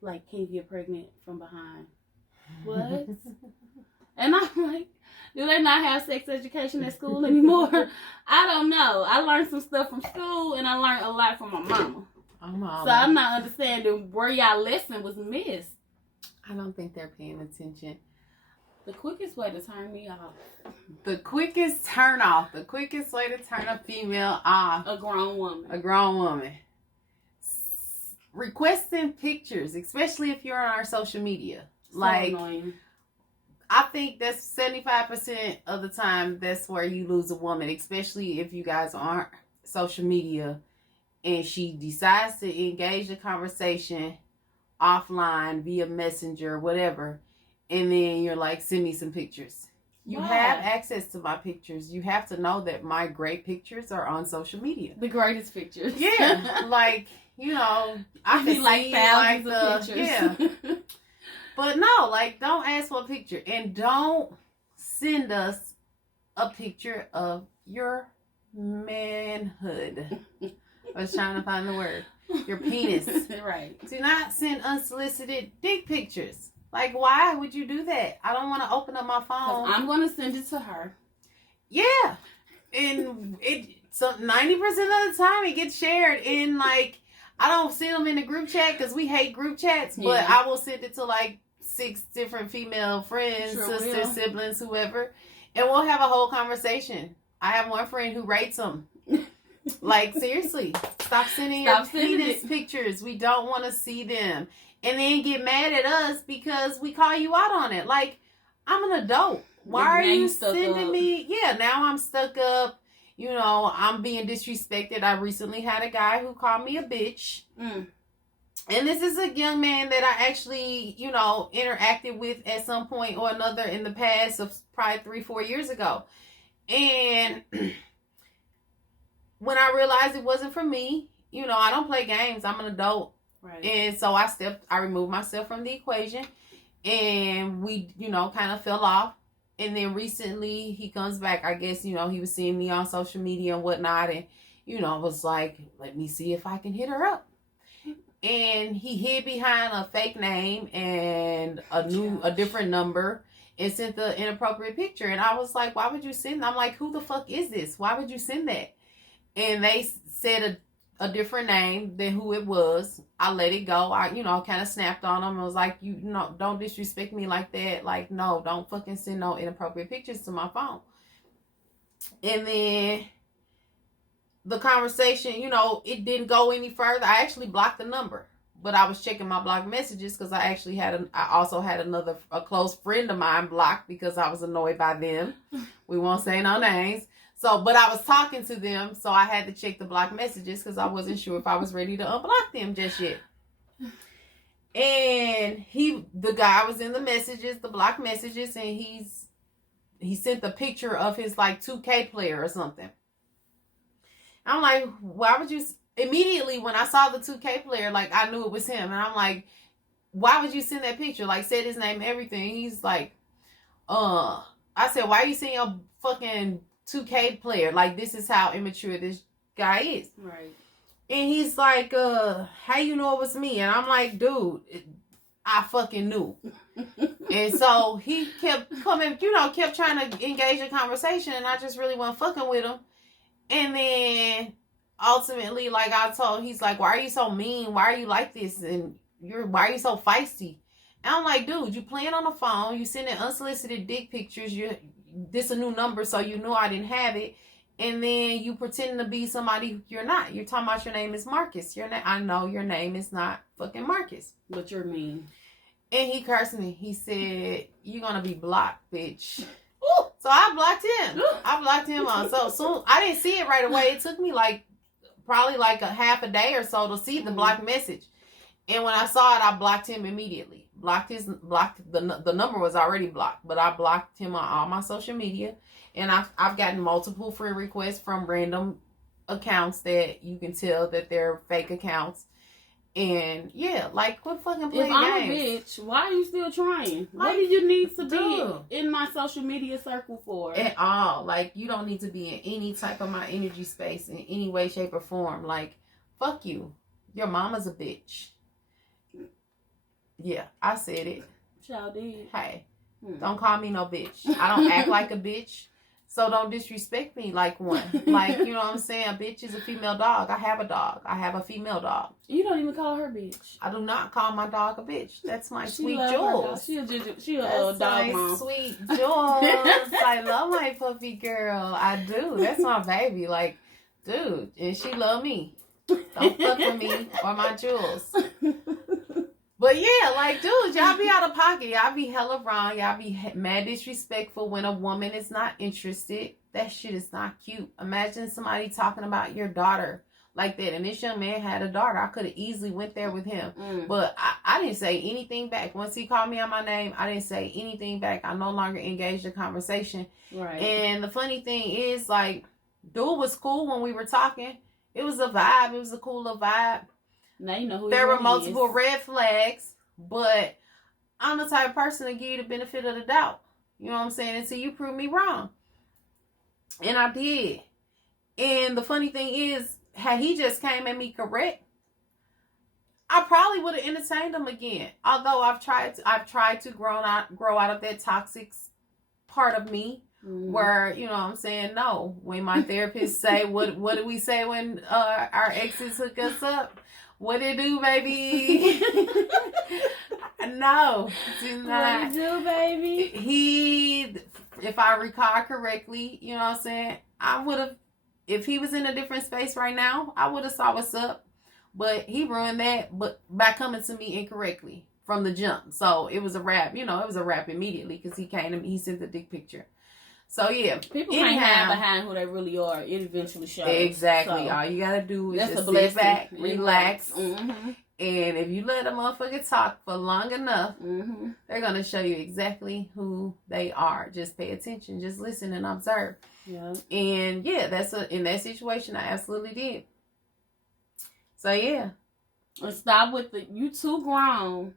Like, can you get pregnant from behind? What? And I'm like, do they not have sex education at school anymore? I don't know. I learned some stuff from school and I learned a lot from my mama. So I'm not understanding where y'all lesson was missed. I don't think they're paying attention. The quickest way to turn me off. The quickest turn off. The quickest way to turn a female off. A grown woman. A grown woman. Requesting pictures, especially if you're on our social media. So like, annoying. I think that's 75% of the time that's where you lose a woman, especially if you guys aren't social media and she decides to engage the conversation offline via messenger, whatever, and then you're like, send me some pictures. You have access to my pictures. You have to know that my great pictures are on social media. The greatest pictures. Yeah. Like, you know, I can like see thousands like of pictures. Yeah. But no, like, don't ask for a picture. And don't send us a picture of your manhood. I was trying to find the word. Your penis. Right. Do not send unsolicited dick pictures. Like, why would you do that? I don't want to open up my phone. I'm going to send it to her. Yeah. And so 90% of the time it gets shared in, like, I don't send them in the group chat because we hate group chats, but I will send it to like 6 different female friends, sisters, siblings, whoever, and we'll have a whole conversation. I have one friend who rates them. Like, seriously, stop sending your penis pictures. We don't want to see them. And then get mad at us because we call you out on it. Like, I'm an adult. Why are you sending me? Yeah, now I'm stuck up. You know, I'm being disrespected. I recently had a guy who called me a bitch. And this is a young man that I actually, you know, interacted with at some point or another in the past of probably 3-4 years ago. And when I realized it wasn't for me, you know, I don't play games. I'm an adult. Right. And so I removed myself from the equation. And we, you know, kind of fell off. And then recently he comes back. I guess, you know, he was seeing me on social media and whatnot. And, you know, was like, let me see if I can hit her up. And he hid behind a fake name and a different number and sent the inappropriate picture. And I was like, why would you send? I'm like, who the fuck is this? Why would you send that? And they said a different name than who it was. I let it go. I, you know, kind of snapped on him. I was like, you know, don't disrespect me like that. Like, no, don't fucking send no inappropriate pictures to my phone. And then the conversation, you know, it didn't go any further. I actually blocked the number, but I was checking my blocked messages because I actually I also had a close friend of mine blocked because I was annoyed by them. We won't say no names. So, but I was talking to them, so I had to check the blocked messages because I wasn't sure if I was ready to unblock them just yet. And the guy was in the messages, the blocked messages, and he sent the picture of his like 2K player or something. I'm like, why would you? Immediately when I saw the 2K player, like, I knew it was him, and I'm like, why would you send that picture? Like, said his name, everything. He's like, I said, why are you sending your fucking 2K player? Like, this is how immature this guy is. Right. And he's like, how you know it was me? And I'm like, dude, I fucking knew. And so he kept coming, you know, kept trying to engage in conversation, and I just really wasn't fucking with him. And then ultimately, like, he's like, why are you so mean? Why are you like this? And why are you so feisty? And I'm like, dude, you playing on the phone, you sending unsolicited dick pictures, this a new number, so you knew I didn't have it. And then you pretending to be somebody you're not. You're talking about your name is Marcus. I know your name is not fucking Marcus. But you're mean. And he cursed me. He said, "You're gonna be blocked, bitch." Ooh. So I blocked him. I blocked him on. So soon I didn't see it right away. It took me probably a half a day or so to see the block message. And when I saw it, I blocked him immediately. The number was already blocked, but I blocked him on all my social media. And I've gotten multiple friend requests from random accounts that you can tell that they're fake accounts. And yeah, quit fucking playing games. If I'm a bitch, why are you still trying? What do you need to be in my social media circle for? At all. You don't need to be in any type of my energy space in any way, shape, or form. Fuck you. Your mama's a bitch. Yeah, I said it. Y'all did. Hey, don't call me no bitch. I don't act like a bitch. So don't disrespect me like one. You know what I'm saying? A bitch is a female dog. I have a dog. I have a female dog. You don't even call her bitch. I do not call my dog a bitch. That's my sweet Jules. She a dog mom. Sweet Jules. I love my puppy girl. I do. That's my baby. Dude. And she love me. Don't fuck with me or my Jules. But yeah, dudes, y'all be out of pocket. Y'all be hella wrong. Y'all be mad disrespectful when a woman is not interested. That shit is not cute. Imagine somebody talking about your daughter like that. And this young man had a daughter. I could have easily went there with him. But I didn't say anything back. Once he called me on my name, I didn't say anything back. I no longer engaged in conversation. Right. And the funny thing is, dude was cool when we were talking. It was a vibe. It was a cool little vibe. Now you know who there were multiple red flags, but I'm the type of person to give you the benefit of the doubt. You know what I'm saying? Until you prove me wrong. And I did. And the funny thing is, had he just came at me correct, I probably would have entertained him again. Although I've tried to grow out of that toxic part of me. Where, you know what I'm saying, no. When my therapist say, what do we say when our exes hook us up? What it do, baby? No, do not. What it do, baby? If I recall correctly, you know what I'm saying, I would have, if he was in a different space right now, I would have saw what's up. But he ruined that, but by coming to me incorrectly from the jump. So it was a wrap. It was a wrap immediately because he came to me, he sent the dick picture. So yeah, people can't hide behind who they really are. It eventually shows. Exactly. So, all you gotta do is just sit back, relax, and if you let a motherfucker talk for long enough, they're gonna show you exactly who they are. Just pay attention, just listen and observe. Yeah. And yeah, in that situation, I absolutely did. So yeah, and stop with you too grown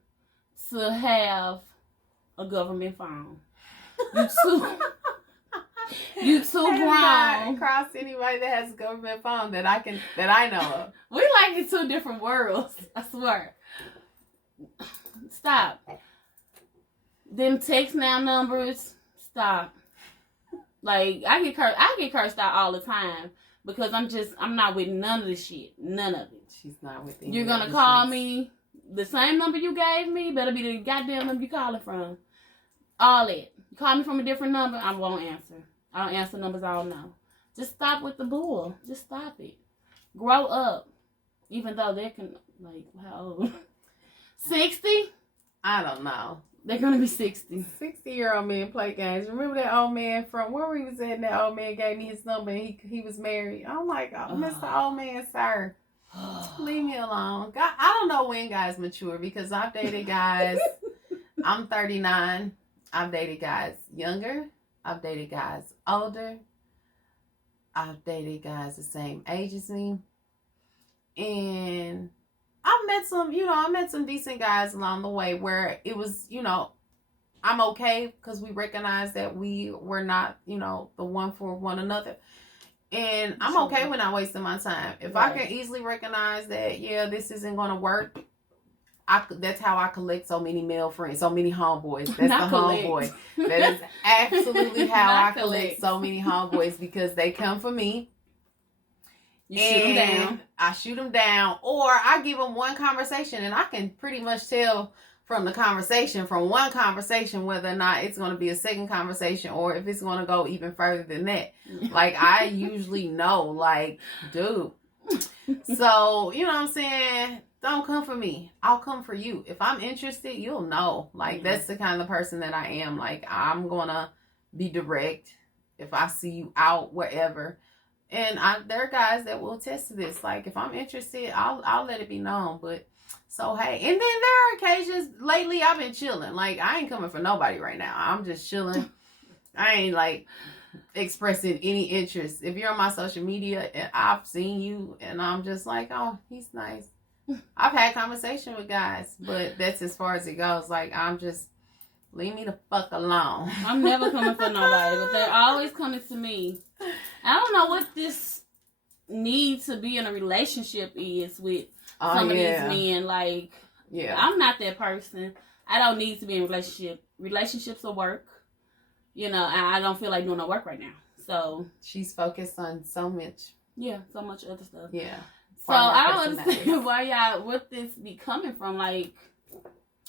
to have a government phone. You too grown. Cross anybody that has a government phone that I know of. We in two different worlds. I swear. Stop. Them text now numbers. Stop. I get cursed out all the time because I'm not with none of the shit. None of it. She's not with You're gonna call me. The same number you gave me better be the goddamn number you calling from. All it. You call me from a different number, I won't answer. I don't answer numbers I don't know. Just stop with the bull. Just stop it. Grow up. Even though they can, how old? 60? I don't know. They're going to be 60. 60-year-old men play games. Remember that old man from where we was at? And that old man gave me his number and he was married. I'm like, oh, Mr. Old Man, sir. Leave me alone. God, I don't know when guys mature because I've dated guys. I'm 39. I've dated guys younger. I've dated guys older. I've dated guys the same age as me. And I met some decent guys along the way where it was, I'm okay because we recognize that we were not, the one for one another. And I'm okay with not wasting my time. If I can easily recognize that, this isn't going to work, that's how I collect so many male friends, so many homeboys. That's not the homeboy. That is absolutely how I collect so many homeboys because they come for me. You shoot them down. I shoot them down, or I give them one conversation, and I can pretty much tell from the conversation, from one conversation, whether or not it's going to be a second conversation or if it's going to go even further than that. Like, I usually know, like, dude. So, you know what I'm saying? Don't come for me. I'll come for you. If I'm interested, you'll know. Like, that's the kind of person that I am. Like, I'm going to be direct if I see you out, wherever. And there are guys that will attest to this. Like, if I'm interested, I'll let it be known. But, so, hey. And then there are occasions, lately, I've been chilling. Like, I ain't coming for nobody right now. I'm just chilling. I ain't, like, expressing any interest. If you're on my social media and I've seen you and I'm just like, oh, he's nice. I've had conversation with guys, but that's as far as it goes. Like, I'm just, leave me the fuck alone. I'm never coming for nobody, but they're always coming to me. I don't know what this need to be in a relationship is with some of these men. Like, I'm not that person. I don't need to be in a relationship. Relationships will work. You know, and I don't feel like doing no work right now. So she's focused on so much. Yeah, so much other stuff. Yeah. So I don't understand why y'all, what this be coming from. Like,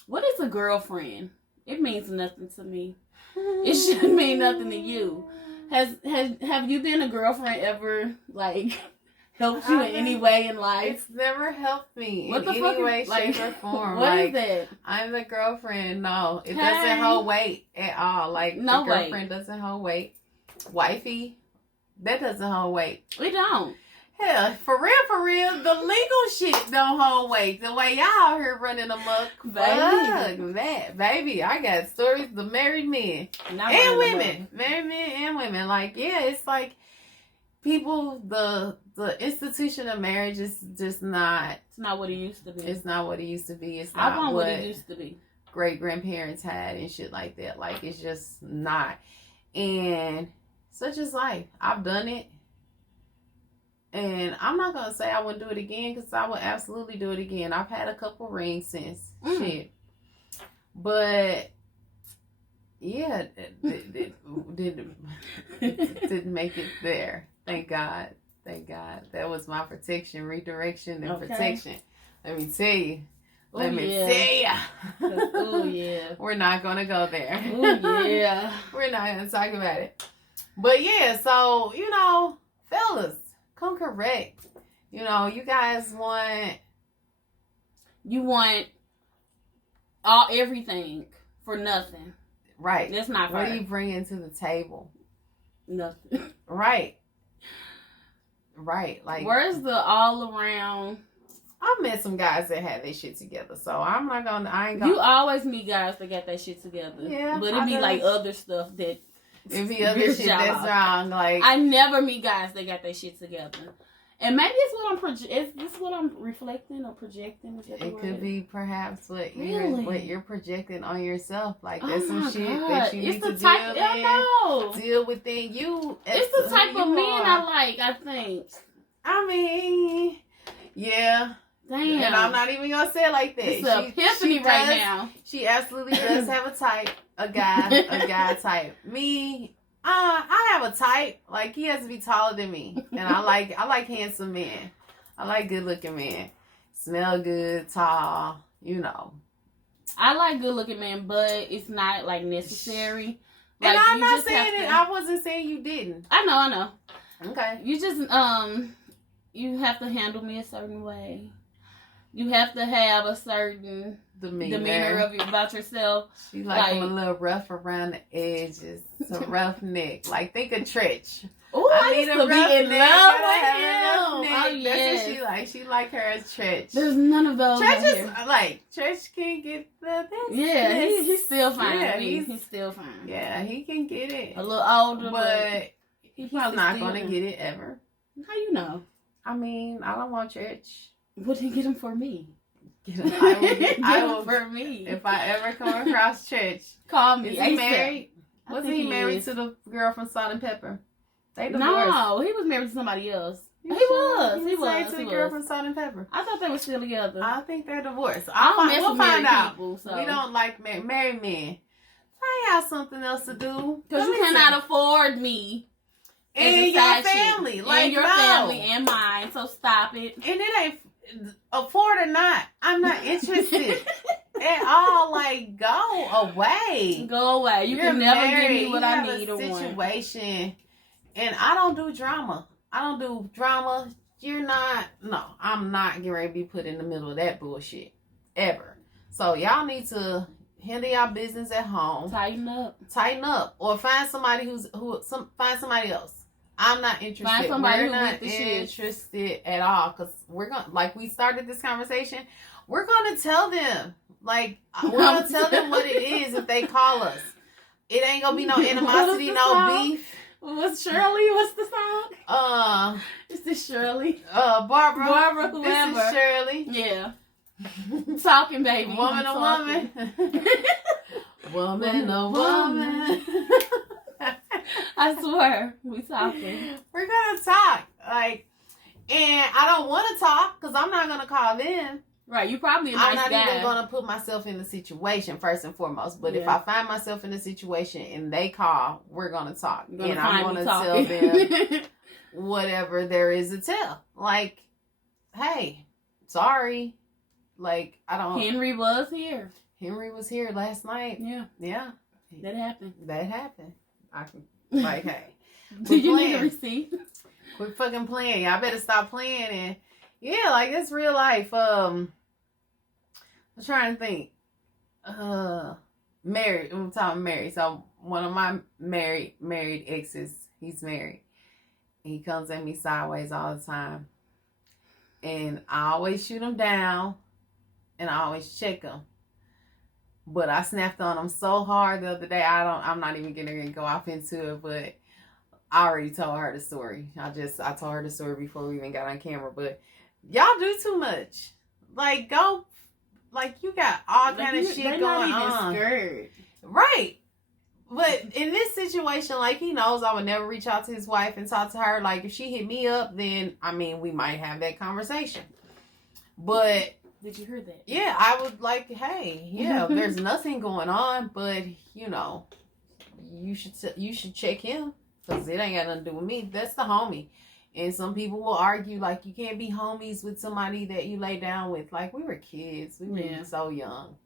what is a girlfriend? It means nothing to me. It shouldn't mean nothing to you. Have you been a girlfriend ever, like, helped you in any way in life? It's never helped me what in the any fuck way, is, like, shape, or form. What like, is that? I'm the girlfriend. No, it doesn't hold weight at all. Like, no the girlfriend doesn't hold weight. Wifey, that doesn't hold weight. We don't. Hell, for real, the legal shit don't hold weight. The way y'all out here running amok, fuck that, baby. I got stories the married men and women, married men and women. Like, yeah, it's like people. The institution of marriage is just not. It's not what it used to be. It's not what it used to be. It's not what it used to be. Great grandparents had and shit like that. Like, it's just not. And such is life. I've done it. And I'm not going to say I wouldn't do it again, because I would absolutely do it again. I've had a couple rings since. Shit. But, yeah, didn't make it there. Thank God. Thank God. That was my protection, redirection, and protection. Let me tell you. Let me tell you. Oh, yeah. We're not going to go there. Oh, yeah. We're not going to talk about it. But, yeah, so, you know, fellas. Come correct. You know, you guys want... You want everything for nothing. Right. That's not fair. What are you bringing to the table? Nothing. Right. Right. Like, where's the all around... I've met some guys that had their shit together, so I'm not gonna... I ain't gonna... You always meet guys that got that shit together. Yeah. But it be like other stuff that... It be other shit that's wrong. Like, I never meet guys that got their shit together, and maybe it's what I'm reflecting or projecting. It could be perhaps what you're projecting on yourself. Like, there's some shit that you need to deal within you. It's the type of men I like. I think. I mean, yeah. Damn. And I'm not even gonna say it like that. It's an epiphany right now. She absolutely does have a type, a guy type. Me, I have a type. Like, he has to be taller than me, and I like handsome men. I like good looking men, smell good, tall. You know. I like good looking men, but it's not like necessary. Like, and I'm not saying it. I wasn't saying you didn't. I know. Okay. You just you have to handle me a certain way. You have to have a certain demeanor about yourself. She like a little rough around the edges. It's a rough neck. Like, think of Tretch. Oh, I used to be in love with him. Oh, yes. That's what she like. She like her as Tretch. There's none of those. Tretch is like, Tretch can get the best. Yeah, he's still fine. Yeah, he's still fine. Yeah, he can get it. A little older, but he's not going to get it ever. How you know? I mean, I don't want Tretch. What did you get him for me? Get him. I will for me. If I ever come across Tretch, call me. Is he married? Wasn't he married to the girl from Salt and Pepper? They divorced. No, he was married to somebody else. He was married to the girl from Salt and Pepper. I thought they were still together. I think they're divorced. We'll find out. People, so. We don't like married men. Find out something else to do. Because you cannot afford me. And your family. Like, and your family and mine. So stop it. And it ain't afford or not. I'm not interested. at all. Like, go away. Go away. You can never give me what I need or want. Situation, and I don't do drama. You're not. No, I'm not getting ready to be put in the middle of that bullshit ever. So y'all need to handle y'all business at home. Tighten up, or find somebody find somebody else. I'm not interested. Find somebody we're not interested at all, because we're gonna, like we started this conversation. We're gonna tell them, like we're gonna tell them what it is if they call us. It ain't gonna be no animosity, no beef. What's Shirley? What's the song? Is this Shirley? Barbara, whoever. This is Shirley. Yeah. Talking, baby. Woman to woman. Woman to woman. I swear, we talking. We're gonna talk, like, and I don't want to talk because I'm not gonna call them. Right, you probably a nice guy. I'm not even gonna put myself in the situation first and foremost. But if I find myself in a situation and they call, we're gonna talk, and I'm gonna tell them whatever there is to tell. Like, hey, sorry. Like, I don't. Henry was here last night. Yeah. That happened. I can, like, hey. Do you need a receipt? Quit fucking playing. Y'all better stop playing. And yeah, like, it's real life. I'm trying to think. Married. I'm talking married. So one of my married exes, he's married. He comes at me sideways all the time. And I always shoot him down. And I always check him. But I snapped on him so hard the other day. I'm not even gonna go off into it, but I already told her the story. I told her the story before we even got on camera. But y'all do too much. Like, go, like, you got all kind of shit going on. Scared. Right. But in this situation, like, he knows I would never reach out to his wife and talk to her. Like, if she hit me up, then, I mean, we might have that conversation. But did you hear that? Yeah, I would like, hey, yeah, there's nothing going on, but, you know, you should check him, because it ain't got nothing to do with me. That's the homie. And some people will argue, like, you can't be homies with somebody that you lay down with. Like, we were kids. We were so young.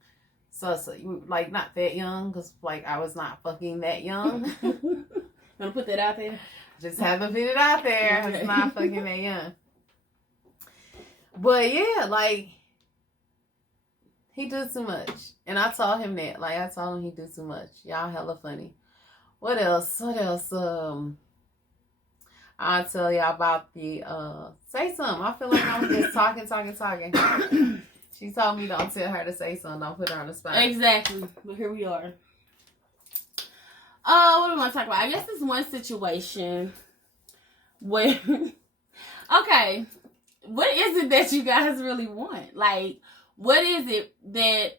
So, like, not that young, because, like, I was not fucking that young. Gonna put that out there? Just have to put it out there. Okay. I was not fucking that young. But, yeah, like, he do too much. And I told him that. Like, I told him he do too much. Y'all hella funny. What else? I'll tell y'all about the, say something. I feel like I'm just talking. She told me don't tell her to say something. Don't put her on the spot. Exactly. But here we are. What do we want to talk about? I guess this one situation where, okay, what is it that you guys really want? Like, what is it that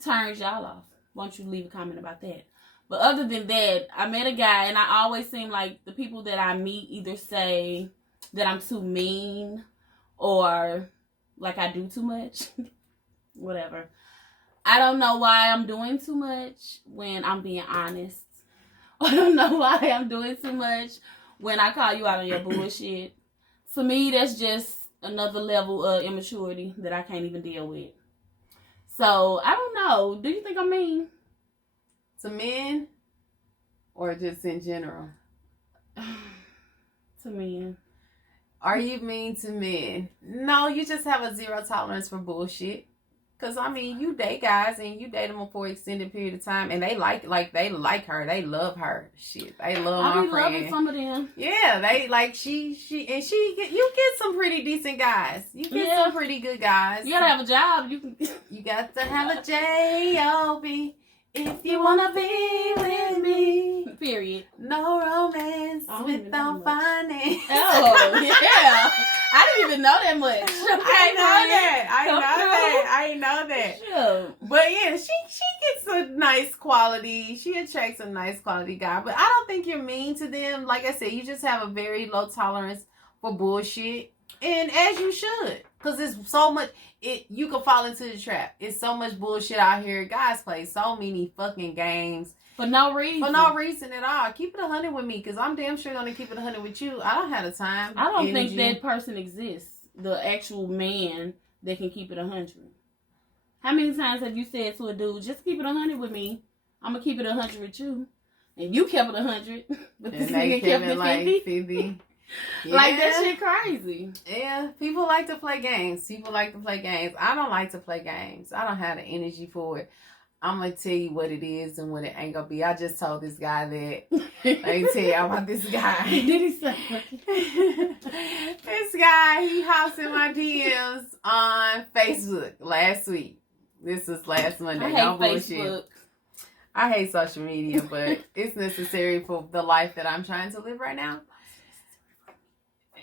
turns y'all off? Why don't you leave a comment about that? But other than that, I met a guy, and I always seem like the people that I meet either say that I'm too mean or like I do too much. Whatever. I don't know why I'm doing too much when I'm being honest. I don't know why I'm doing too much when I call you out on your bullshit. To me, that's just another level of immaturity that I can't even deal with. So, I don't know. Do you think I'm mean? To men? Or just in general? To men. Are you mean to men? No, you just have a zero tolerance for bullshit. Because, I mean, you date guys and you date them for an extended period of time and they like her. They love her. Shit. They love my friend. I be loving some of them. Yeah, they like, you get some pretty decent guys. You get some pretty good guys. You gotta have a job. You got to have a J-O-B. If you wanna be with me. Period. No romance without finance. Oh, yeah. I didn't even know that much. Okay, I know that. Sure. But yeah, she gets a nice quality. She attracts a nice quality guy. But I don't think you're mean to them. Like I said, you just have a very low tolerance for bullshit. And as you should. Because there's so much, you can fall into the trap. It's so much bullshit out here. Guys play so many fucking games. For no reason. For no reason at all. Keep it 100 with me, because I'm damn sure going to keep it 100 with you. I don't have the time. I don't think that person exists. The actual man that can keep it 100. How many times have you said to a dude, just keep it 100 with me? I'm going to keep it 100 with you. And you kept it 100. But this nigga kept it 50. Yeah. Like, that shit crazy. Yeah, people like to play games. I don't like to play games. I don't have the energy for it. I'm going to tell you what it is and what it ain't going to be. I just told this guy that. Let me tell you about this guy. Did he say? This guy, he hops in my DMs on Facebook last week. This was last Monday. I hate no Facebook. Bullshit. I hate social media, but it's necessary for the life that I'm trying to live right now.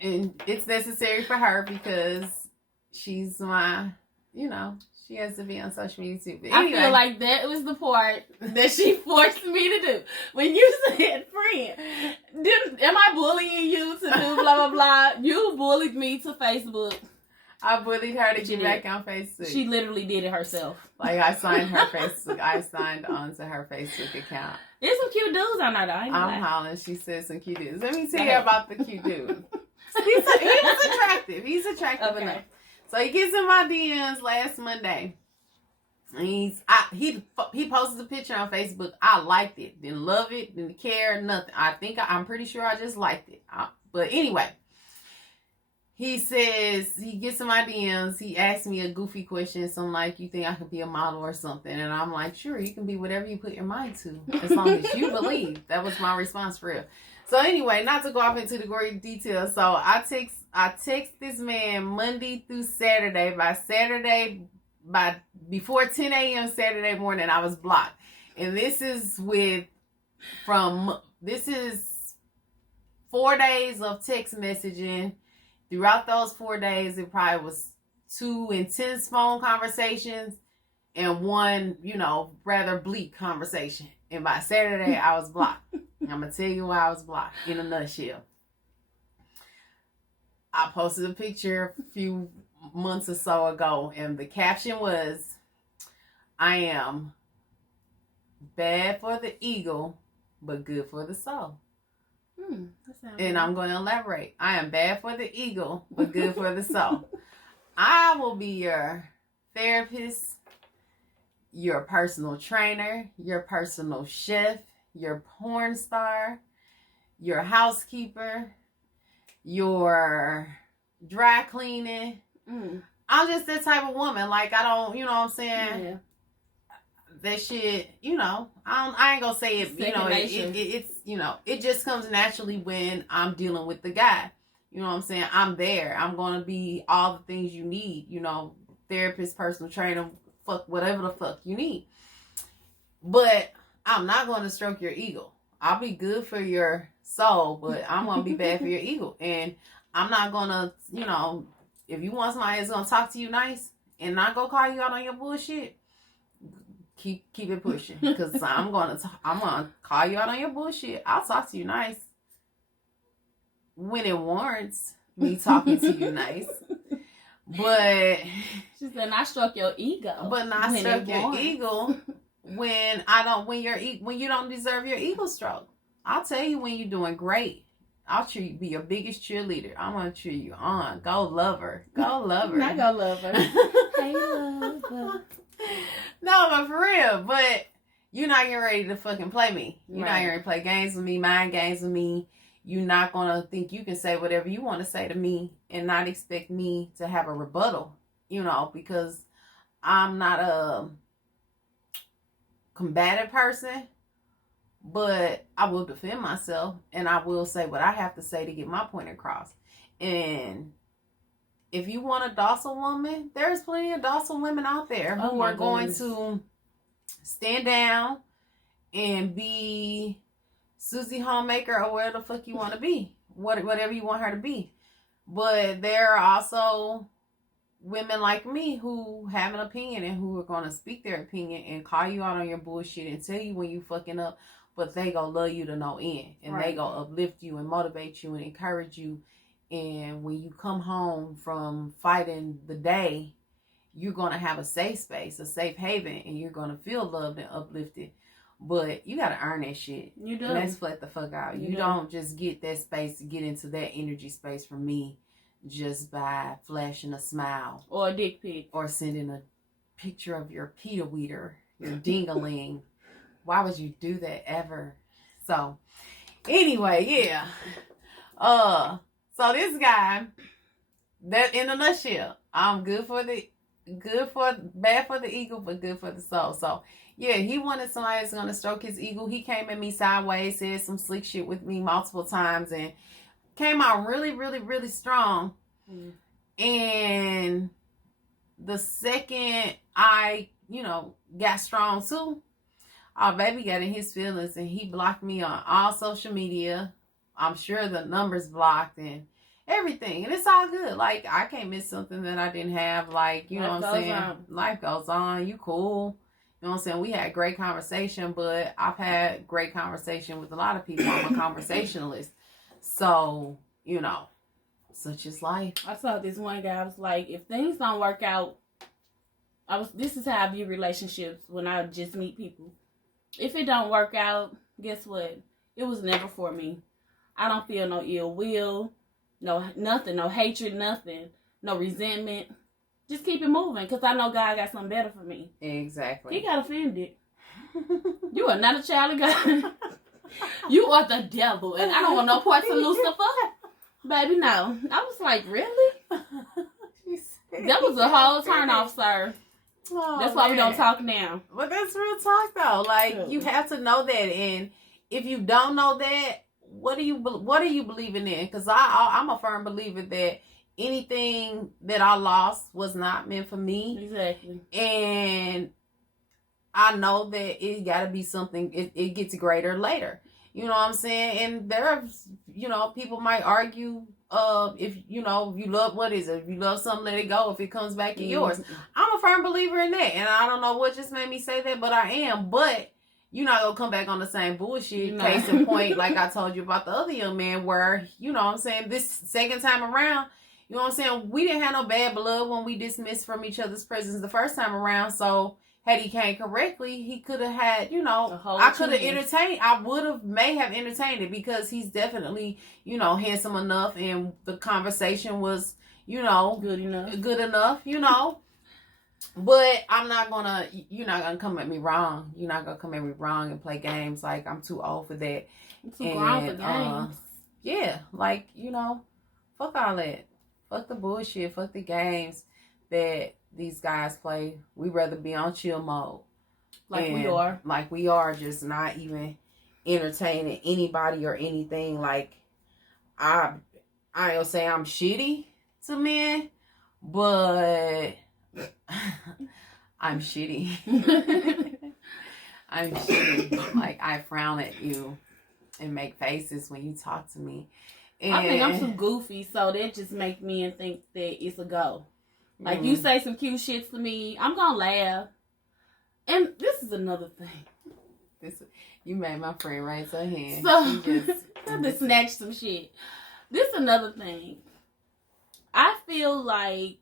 And it's necessary for her because she's my, she has to be on social media too. But anyway, I feel like that was the part that she forced me to do. When you said friend, am I bullying you to do blah, blah, blah? You bullied me to Facebook. I bullied her to get back on Facebook. She literally did it herself. Like, I signed her Facebook. I signed on to her Facebook account. There's some cute dudes on there, though. I'm hollering. She said some cute dudes. Let me tell you about the cute dude. He was attractive. He's attractive enough. So he gets in my DMs last Monday. And he posted a picture on Facebook. I liked it. Didn't love it. Didn't care. Nothing. I'm pretty sure I just liked it. But anyway. He says, he gets in my DMs, he asked me a goofy question, something like, you think I could be a model or something? And I'm like, sure, you can be whatever you put your mind to, as long as you believe. That was my response for real. So anyway, not to go off into the gory details, so I text this man Monday through Saturday. By before 10 a.m. Saturday morning, I was blocked. And this is 4 days of text messaging. Throughout those 4 days, it probably was 2 intense phone conversations and 1, rather bleak conversation. And by Saturday, I was blocked. I'm going to tell you why I was blocked in a nutshell. I posted a picture a few months or so ago, and the caption was, I am bad for the ego, but good for the soul. And I'm going to elaborate. I am bad for the ego, but good for the soul. I will be your therapist, your personal trainer, your personal chef, your porn star, your housekeeper, your dry cleaning. I'm just that type of woman. Like, I don't, you know what I'm saying? Yeah. That shit, I ain't gonna say it, it's, it just comes naturally when I'm dealing with the guy. You know what I'm saying? I'm there. I'm gonna be all the things you need, therapist, personal trainer, whatever the fuck you need. But I'm not gonna stroke your ego. I'll be good for your soul, but I'm gonna be bad for your ego. And I'm not gonna, if you want somebody that's gonna talk to you nice and not go call you out on your bullshit, keep it pushing, because I'm gonna call you out on your bullshit. I'll talk to you nice when it warrants me talking to you nice, but she said not stroke your ego, but not stroke your ego when you don't deserve your ego stroke. I'll tell you when you're doing great. I'll be your biggest cheerleader. I'm gonna cheer you on. Go lover. Not go lover. Hey lover. No, but for real. But you're not getting ready to fucking play me. You're not getting ready to play games with me, mind games with me. You're not gonna think you can say whatever you want to say to me and not expect me to have a rebuttal. Because I'm not a combative person, but I will defend myself and I will say what I have to say to get my point across. And if you want a docile woman, there's plenty of docile women out there who are going to stand down and be Susie Homemaker or whatever the fuck you want to be. Whatever you want her to be. But there are also women like me who have an opinion and who are going to speak their opinion and call you out on your bullshit and tell you when you fucking up. But they gonna love you to no end. And they gonna uplift you and motivate you and encourage you. And when you come home from fighting the day, you're going to have a safe space, a safe haven, and you're going to feel loved and uplifted. But you got to earn that shit. You do. And let's flat the fuck out. You don't just get that space to get into that energy space from me just by flashing a smile. Or a dick pic. Or sending a picture of your Peter Weeder, your ding-a-ling. Why would you do that ever? So, anyway, yeah. So this guy, that in a nutshell, I'm bad for the ego, but good for the soul. So, yeah, he wanted somebody that's going to stroke his ego. He came at me sideways, said some slick shit with me multiple times, and came out really, really, really strong. And the second I, got strong too, our baby got in his feelings and he blocked me on all social media. I'm sure the number's blocked and everything. And it's all good. Like, I can't miss something that I didn't have. Like, you know what I'm saying? Life goes on. You cool. You know what I'm saying? We had great conversation, but I've had great conversation with a lot of people. I'm a conversationalist. So, such is life. I saw this one guy. I was like, if things don't work out, this is how I view relationships when I just meet people. If it don't work out, guess what? It was never for me. I don't feel no ill will, no nothing, no hatred, nothing, no resentment. Just keep it moving, because I know God got something better for me. Exactly. He got offended. You are not a child of God. You are the devil, and I don't want no parts of Lucifer. Baby, no. I was like, really? That was a whole turn off, sir. Oh, that's why we don't talk now. But that's real talk, though. Like, you have to know that, and if you don't know that, what are you believing in? Because I'm a firm believer that anything that I lost was not meant for me. Exactly. And I know that it got to be something. It gets greater later. You know what I'm saying? And there's, people might argue. If you love, what is it? If you love something, let it go. If it comes back to yours, I'm a firm believer in that, and I don't know what just made me say that, but I am. But you're not gonna come back on the same bullshit. No. Case in point, like I told you about the other young man, where you know what I'm saying, this second time around, you know what I'm saying, we didn't have no bad blood when we dismissed from each other's presence the first time around. So had he came correctly, he could have had, I could have entertained. I may have entertained it, because he's definitely, handsome enough, and the conversation was, good enough, But I'm not gonna, you're not gonna come at me wrong. You're not gonna come at me wrong and play games. Like, I'm too old for that. I'm too grown for games. Yeah, like, fuck all that. Fuck the bullshit. Fuck the games that these guys play. We rather be on chill mode. Like we are. Like we are, just not even entertaining anybody or anything. Like, I don't say I'm shitty to men, but I'm shitty. I'm shitty. Like, I frown at you and make faces when you talk to me. And I think I'm too goofy, so that just make me think that it's a go. Like, you say some cute shit to me, I'm gonna laugh. And this is another thing. You made my friend raise her hand. So, I just snatched some shit. This is another thing. I feel like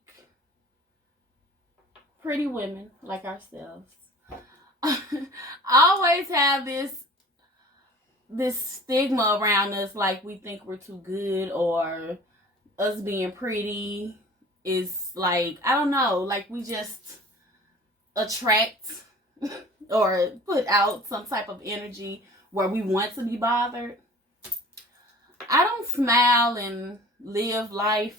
pretty women like ourselves always have this stigma around us, like we think we're too good, or us being pretty is like, I don't know, like we just attract or put out some type of energy where we want to be bothered. I don't smile and live life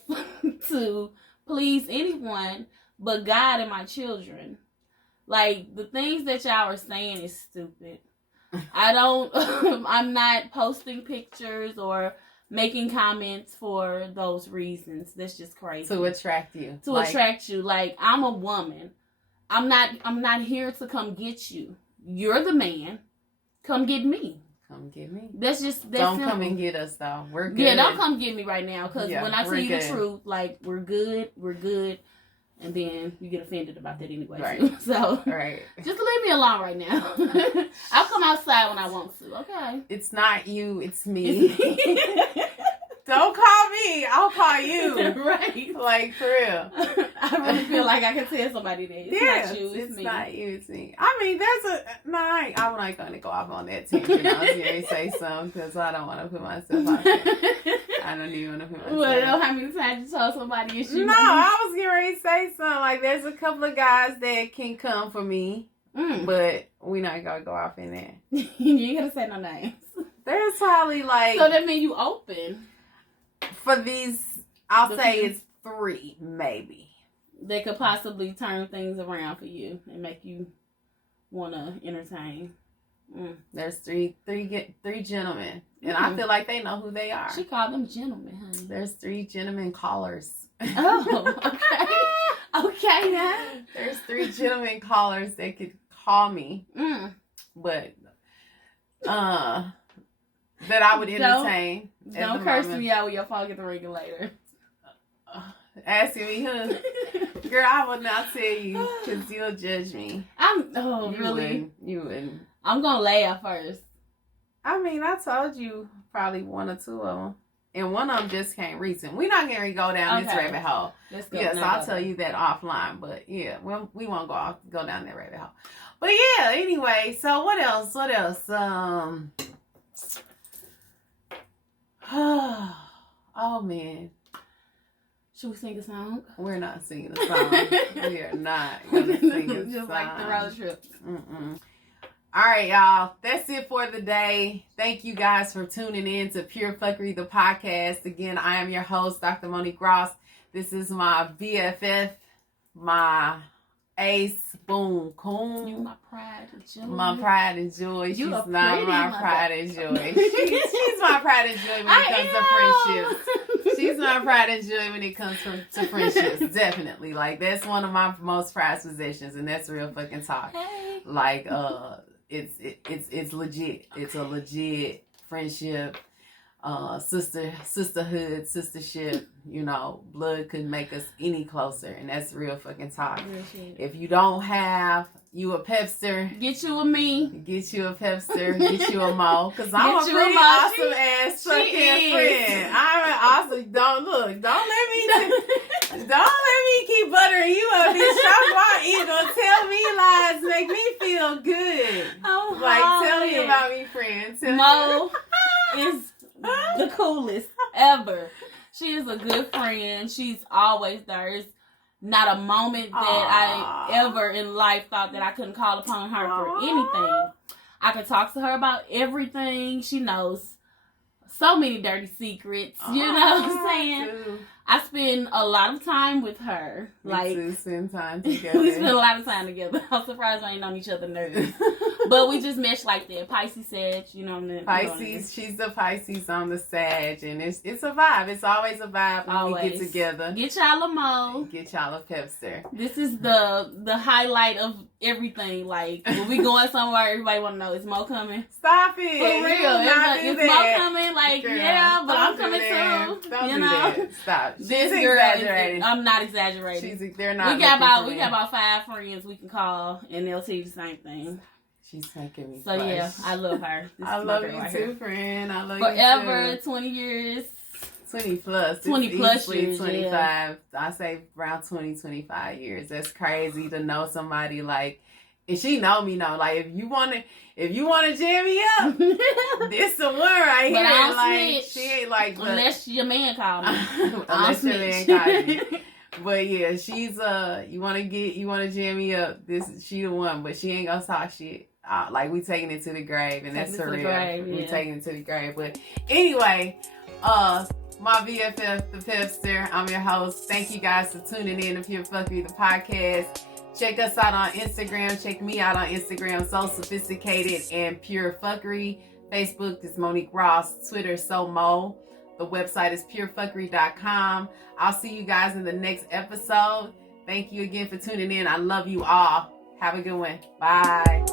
to please anyone but God and my children. Like, the things that y'all are saying is stupid. I'm not posting pictures or making comments for those reasons. That's just crazy. To attract you. Attract you. Like, I'm a woman. I'm not here to come get you. You're the man. Come get me. Come get me. That's don't come and get us, though. We're good. Yeah, don't come get me right now, because when I tell you the truth, like, we're good, and then you get offended about that anyway. Right. So, right. Just leave me alone right now. I'll come outside when I want to. Okay. It's not you. It's me. Don't call me. I'll call you. Right. Like, for real. I really feel like I can tell somebody that it's not you, it's me. Not you, it's me. I mean, I'm not going to go off on that tangent. I was going to say something because I don't want to put myself out there. I don't even want to put myself Well, know how many times you told somebody it's you? No, I was getting ready to say something. Like, there's a couple of guys that can come for me, but we're not going to go off in there. You ain't going to say no names. There's probably like... So that means you open. For these, I'll say it's 3, maybe. That could possibly turn things around for you and make you want to entertain. There's three gentlemen. And I feel like they know who they are. She called them gentlemen, honey. There's 3 gentlemen callers. Oh, okay. Okay, now. There's 3 gentlemen callers that could call me. But, that I would entertain. Don't curse me out with your phone get the ringing later. Asking me, girl, I will not tell you because you'll judge me. Really? You wouldn't. I'm going to laugh first. I mean, I told you probably 1 or 2 of them. And one of them just came recent. We're not going to go down this rabbit hole. Let's go. Yes, I'll tell you that offline. But yeah, we won't go down that rabbit hole. But yeah, anyway, so what else? Oh man. Should we sing a song? We're not singing a song. We are not gonna sing a song. Just like the road trip. All right, y'all. That's it for the day. Thank you guys for tuning in to Pure Phuckery, the podcast. Again, I am your host, Dr. Monique Ross. This is my BFF, my ace, boom, coon. You my pride and joy. My pride and joy. She's not my pride and joy. She's my pride and joy when it comes to friendships. She's my pride and joy when it comes to friendships. Definitely. Like, that's one of my most prized possessions, and that's real fucking talk. Hey. Like, it's legit. It's a legit friendship. Sisterhood, sistership, blood could make us any closer, and that's real fucking talk. If you don't have you a Pebster, get you a me, get you a Pebster, get you a Mo, because I'm a pretty awesome ass fucking friend. I'm an awesome. Don't let me keep buttering you up, bitch. You gonna tell me lies, make me feel good. Oh, like, tell me about me, friend. Mo is the coolest ever. She is a good friend. She's always there. There's not a moment that I ever in life thought that I couldn't call upon her for anything. I could talk to her about everything. She knows so many dirty secrets. You know what I'm saying? Too. I spend a lot of time with her. We spend time together. We spend a lot of time together. I'm surprised we ain't on each other's nerves. But we just mesh like that. Pisces, Sag, you know what I mean? Pisces, she's the Pisces on the Sag, and it's a vibe. It's always a vibe when we get together. Get y'all a Mo. Get y'all a Pebster. This is the highlight of everything. Like, when we going somewhere, everybody want to know, is Mo coming? Stop it. For real. Is Mo coming? Like, girl, yeah, but I'm coming too. Don't do that. Stop. This girl exaggerating. I'm not exaggerating. They're not. We got about 5 friends we can call, and they'll tell you the same thing. She's making me. So yeah, I love her. I love you too, friend. I love forever, you too. 20 years. 20 plus. 20 plus years. 25. Yeah. I say around 25 years. That's crazy to know somebody like, and she know me now. Like, if you wanna jam me up, this the one right here. But like, she ain't like, unless your man called me. Unless your man called me. But yeah, she's you wanna jam me up. She the one, but she ain't gonna talk shit. Like, we taking it to the grave, and that's for real. We taking it to the grave. But anyway, my BFF The Pebster. I'm your host. Thank you guys for tuning in to Pure Phuckery, the podcast. Check us out on Instagram. Check me out on Instagram. So Sophisticated and Pure Phuckery. Facebook is Monique Ross. Twitter, So Mo. The website is purephuckery.com. I'll see you guys in the next episode. Thank you again for tuning in. I love you all. Have a good one. Bye.